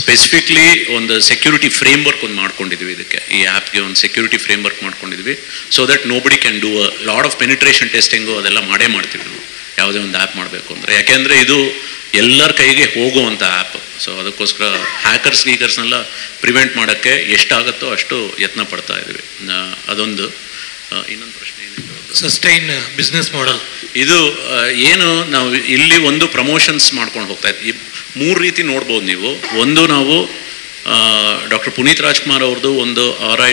ಸ್ಪೆಸಿಫಿಕ್ಲಿ ಒಂದು ಸೆಕ್ಯೂರಿಟಿ ಫ್ರೇಮ್ವರ್ಕ್ ಒಂದು ಮಾಡ್ಕೊಂಡಿದ್ವಿ ಇದಕ್ಕೆ, ಈ ಆ್ಯಪ್ಗೆ ಒಂದು ಸೆಕ್ಯೂರಿಟಿ ಫ್ರೇಮ್ವರ್ಕ್ ಮಾಡ್ಕೊಂಡಿದ್ವಿ. So that nobody can do a lot of penetration testing ಅದೆಲ್ಲ ಮಾಡ್ತೀವಿ ನಾವು ಯಾವುದೇ ಒಂದು ಆ್ಯಪ್ ಮಾಡಬೇಕು ಅಂದರೆ. ಯಾಕೆಂದರೆ ಇದು ಎಲ್ಲರ ಕೈಗೆ ಹೋಗುವಂಥ ಆ್ಯಪ್. ಸೊ ಅದಕ್ಕೋಸ್ಕರ ಗೀಕರ್ಸ್ನೆಲ್ಲ ಪ್ರಿವೆಂಟ್ ಮಾಡೋಕ್ಕೆ ಎಷ್ಟಾಗುತ್ತೋ ಅಷ್ಟು ಯತ್ನ ಪಡ್ತಾ ಇದ್ದೀವಿ. ಅದೊಂದು. ಇನ್ನೊಂದು ಪ್ರಶ್ನೆ ಏನಿತ್ತು, ಸಸ್ಟೈನ್ ಬಿಸ್ನೆಸ್ ಮಾಡೆಲ್. ಇದು ಏನು ನಾವು ಇಲ್ಲಿ ಒಂದು ಪ್ರಮೋಷನ್ಸ್ ಮಾಡ್ಕೊಂಡು ಹೋಗ್ತಾ ಇದ್ವಿ. 3 ರೀತಿ ನೋಡ್ಬೋದು ನೀವು. ಒಂದು ನಾವು ಡಾಕ್ಟರ್ ಪುನೀತ್ ರಾಜ್ಕುಮಾರ್ ಅವ್ರದ್ದು ಒಂದು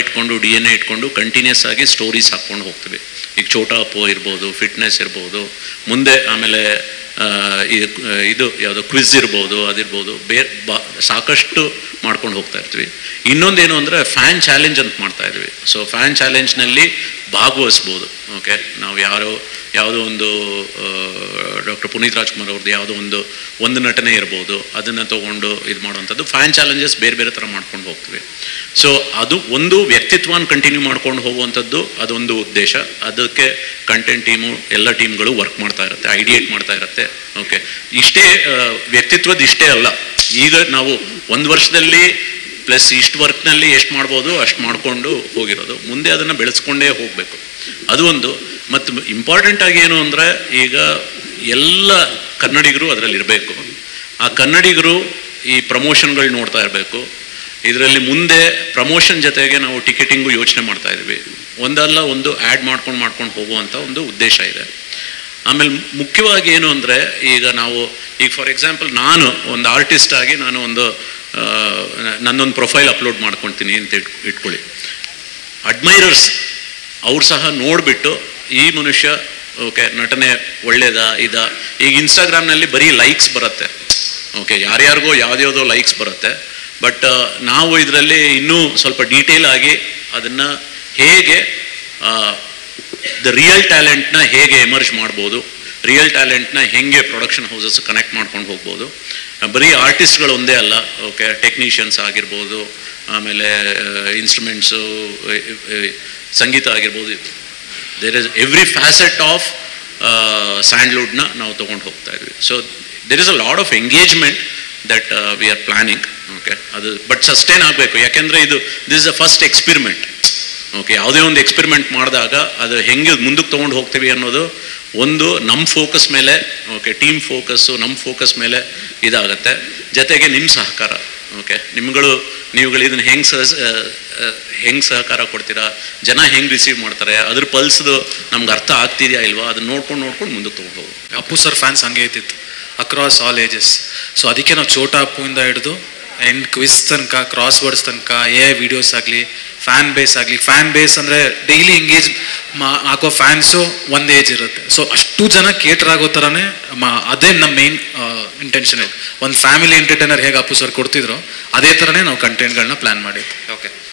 ಇಟ್ಕೊಂಡು DNA ಇಟ್ಕೊಂಡು ಕಂಟಿನ್ಯೂಸ್ ಆಗಿ ಸ್ಟೋರೀಸ್ ಹಾಕ್ಕೊಂಡು ಹೋಗ್ತೀವಿ. ಈಗ ಛೋಟಾ ಅಪ್ಪು ಇರ್ಬೋದು, ಫಿಟ್ನೆಸ್ ಇರ್ಬೋದು, ಮುಂದೆ ಆಮೇಲೆ ಇದು ಯಾವುದೋ ಕ್ವಿಜ್ ಇರ್ಬೋದು, ಅದಿರ್ಬೋದು, ಸಾಕಷ್ಟು ಮಾಡ್ಕೊಂಡು ಹೋಗ್ತಾ ಇರ್ತೀವಿ. ಇನ್ನೊಂದೇನು ಅಂದರೆ ಫ್ಯಾನ್ ಚಾಲೆಂಜ್ ಅಂತ ಮಾಡ್ತಾ ಇದ್ವಿ. ಸೊ ಫ್ಯಾನ್ ಚಾಲೆಂಜ್ನಲ್ಲಿ ಭಾಗವಹಿಸ್ಬೋದು. ಓಕೆ, ನಾವು ಯಾವುದೋ ಒಂದು ಡಾಕ್ಟರ್ ಪುನೀತ್ ರಾಜ್ಕುಮಾರ್ ಅವ್ರದ್ದು ಯಾವುದೋ ಒಂದು ನಟನೆ ಇರ್ಬೋದು, ಅದನ್ನು ತೊಗೊಂಡು ಇದು ಮಾಡುವಂಥದ್ದು. ಫ್ಯಾನ್ ಚಾಲೆಂಜಸ್ ಬೇರೆ ಬೇರೆ ಥರ ಮಾಡ್ಕೊಂಡು ಹೋಗ್ತೀವಿ. ಸೊ ಅದು ಒಂದು ವ್ಯಕ್ತಿತ್ವನ ಕಂಟಿನ್ಯೂ ಮಾಡ್ಕೊಂಡು ಹೋಗುವಂಥದ್ದು, ಅದೊಂದು ಉದ್ದೇಶ. ಅದಕ್ಕೆ ಕಂಟೆಂಟ್ ಟೀಮು ಎಲ್ಲ ಟೀಮ್ಗಳು ವರ್ಕ್ ಮಾಡ್ತಾ ಇರುತ್ತೆ, ಐಡಿಯೇಟ್ ಮಾಡ್ತಾ ಇರುತ್ತೆ. ಓಕೆ, ಇಷ್ಟೇ ವ್ಯಕ್ತಿತ್ವದ ಇಷ್ಟೇ ಅಲ್ಲ, ಈಗ ನಾವು 1 ವರ್ಷದಲ್ಲಿ ಪ್ಲಸ್ ಇಷ್ಟು ವರ್ಕ್ನಲ್ಲಿ ಎಷ್ಟು ಮಾಡ್ಬೋದು ಅಷ್ಟು ಮಾಡಿಕೊಂಡು ಹೋಗಿರೋದು. ಮುಂದೆ ಅದನ್ನು ಬೆಳೆಸ್ಕೊಂಡೇ ಹೋಗಬೇಕು, ಅದು ಒಂದು. ಮತ್ತು ಇಂಪಾರ್ಟೆಂಟಾಗಿ ಏನು ಅಂದರೆ, ಈಗ ಎಲ್ಲ ಕನ್ನಡಿಗರು ಅದರಲ್ಲಿ ಇರಬೇಕು. ಆ ಕನ್ನಡಿಗರು ಈ ಪ್ರಮೋಷನ್ಗಳು ನೋಡ್ತಾ ಇರಬೇಕು. ಇದರಲ್ಲಿ ಮುಂದೆ ಪ್ರಮೋಷನ್ ಜೊತೆಗೆ ನಾವು ಟಿಕೆಟಿಂಗು ಯೋಚನೆ ಮಾಡ್ತಾ ಇದ್ವಿ. ಒಂದಲ್ಲ ಒಂದು ಆ್ಯಡ್ ಮಾಡ್ಕೊಂಡು ಹೋಗುವಂಥ ಒಂದು ಉದ್ದೇಶ ಇದೆ. ಆಮೇಲೆ ಮುಖ್ಯವಾಗಿ ಏನು ಅಂದರೆ, ಈಗ ಫಾರ್ ಎಕ್ಸಾಂಪಲ್ ನಾನು ಒಂದು ಆರ್ಟಿಸ್ಟ್ ಆಗಿ ನಾನು ನನ್ನೊಂದು ಪ್ರೊಫೈಲ್ ಅಪ್ಲೋಡ್ ಮಾಡ್ಕೊಳ್ತೀನಿ ಅಂತ ಇಟ್ಕೊಳ್ಳಿ. ಅಡ್ಮೈರರ್ಸ್ ಅವ್ರು ಸಹ ನೋಡಿಬಿಟ್ಟು ಈ ಮನುಷ್ಯ ಓಕೆ ನಟನೆ ಒಳ್ಳೇದಾ ಇದಾ. ಈಗ ಇನ್ಸ್ಟಾಗ್ರಾಮ್ನಲ್ಲಿ ಬರೀ ಲೈಕ್ಸ್ ಬರುತ್ತೆ. ಓಕೆ, ಯಾರ್ಯಾರಿಗೋ ಯಾವುದ್ಯಾವುದೋ ಲೈಕ್ಸ್ ಬರುತ್ತೆ. ಬಟ್ ನಾವು ಇದರಲ್ಲಿ ಇನ್ನೂ ಸ್ವಲ್ಪ ಡೀಟೇಲ್ ಆಗಿ ಅದನ್ನು ಹೇಗೆ ರಿಯಲ್ ಟ್ಯಾಲೆಂಟ್ನ ಹೇಗೆ ಎಮರ್ಜ್ ಮಾಡ್ಬೋದು, ರಿಯಲ್ ಟ್ಯಾಲೆಂಟ್ನ ಹೇಗೆ ಪ್ರೊಡಕ್ಷನ್ ಹೌಸಸ್ ಕನೆಕ್ಟ್ ಮಾಡ್ಕೊಂಡು ಹೋಗ್ಬೋದು. ಬರೀ ಆರ್ಟಿಸ್ಟ್ಗಳು ಒಂದೇ ಅಲ್ಲ, ಓಕೆ, ಟೆಕ್ನಿಷಿಯನ್ಸ್ ಆಗಿರ್ಬೋದು, ಆಮೇಲೆ ಇನ್ಸ್ಟ್ರೂಮೆಂಟ್ಸು, ಸಂಗೀತ ಆಗಿರ್ಬೋದು. There is every facet of ಸ್ಯಾಂಡ್ಲ್ವುಡ್ನ ನಾವು ತೊಗೊಂಡು ಹೋಗ್ತಾ ಇದ್ವಿ. So there is a lot of engagement that we are planning. Okay, ಅದು ಬಟ್ ಸಸ್ಟೈನ್ ಆಗಬೇಕು. ಯಾಕೆಂದರೆ this is a first experiment. Okay, ಯಾವುದೇ ಒಂದು ಎಕ್ಸ್ಪೆರಿಮೆಂಟ್ ಮಾಡಿದಾಗ ಅದು ಹೆಂಗೆ ಮುಂದಕ್ಕೆ ತೊಗೊಂಡು ಹೋಗ್ತೀವಿ ಅನ್ನೋದು ಒಂದು ನಮ್ಮ ಫೋಕಸ್ ಮೇಲೆ, ಓಕೆ, ಟೀಮ್ ಫೋಕಸ್ಸು ನಮ್ಮ ಫೋಕಸ್ ಮೇಲೆ ಇದಾಗತ್ತೆ. ಜೊತೆಗೆ ನಿಮ್ಮ ಸಹಕಾರ. ಓಕೆ, ನೀವುಗಳು ಇದನ್ನು ಹೆಂಗೆ ಸಹಕಾರ ಕೊಡ್ತೀರಾ, ಜನ ಹೆಂಗೆ ರಿಸೀವ್ ಮಾಡ್ತಾರೆ, ಅದ್ರ ಪಲ್ಸ್ದು ನಮ್ಗೆ ಅರ್ಥ ಆಗ್ತಿದೆಯಾ ಇಲ್ವಾ, ಅದನ್ನ ನೋಡ್ಕೊಂಡು ಮುಂದಕ್ಕೆ ತೊಗೊಂಡು ಹೋಗೋದು. ಅಪ್ಪು ಸರ್ ಫ್ಯಾನ್ಸ್ ಹಂಗೆ ಇದ್ದಿತ್ತು, ಅಕ್ರಾಸ್ ಆಲ್ ಏಜಸ್. ಸೊ ಅದಕ್ಕೆ ನಾವು ಛೋಟಾ ಅಪ್ಪುವಿಂದ ಹಿಡಿದು ಆ್ಯಂಡ್ ಕ್ವಿಸ್ ತನಕ, ಕ್ರಾಸ್ ವರ್ಡ್ಸ್ ತನಕ, ವಿಡಿಯೋಸ್ ಆಗಲಿ, ಫ್ಯಾನ್ ಬೇಸ್ ಆಗಲಿ. ಫ್ಯಾನ್ ಬೇಸ್ ಅಂದರೆ ಡೈಲಿ ಎಂಗೇಜ್ ಹಾಕೋ ಫ್ಯಾನ್ಸು ಒಂದು ಏಜ್ ಇರುತ್ತೆ. ಸೊ ಅಷ್ಟು ಜನ ಕೇಟರ್ ಆಗೋ ಥರನೇ ಅದೇ ನಮ್ಮ ಮೇನ್ ಇಂಟೆನ್ಷನ್ ಇದೆ. ಒಂದು ಫ್ಯಾಮಿಲಿ ಎಂಟರ್ಟೈನರ್ ಹೇಗೆ ಅಪ್ಪು ಸರ್ ಕೊಡ್ತಿದ್ರು, ಅದೇ ಥರನೇ ನಾವು ಕಂಟೆಂಟ್ಗಳನ್ನ ಪ್ಲ್ಯಾನ್ ಮಾಡಿದ್ವಿ. ಓಕೆ.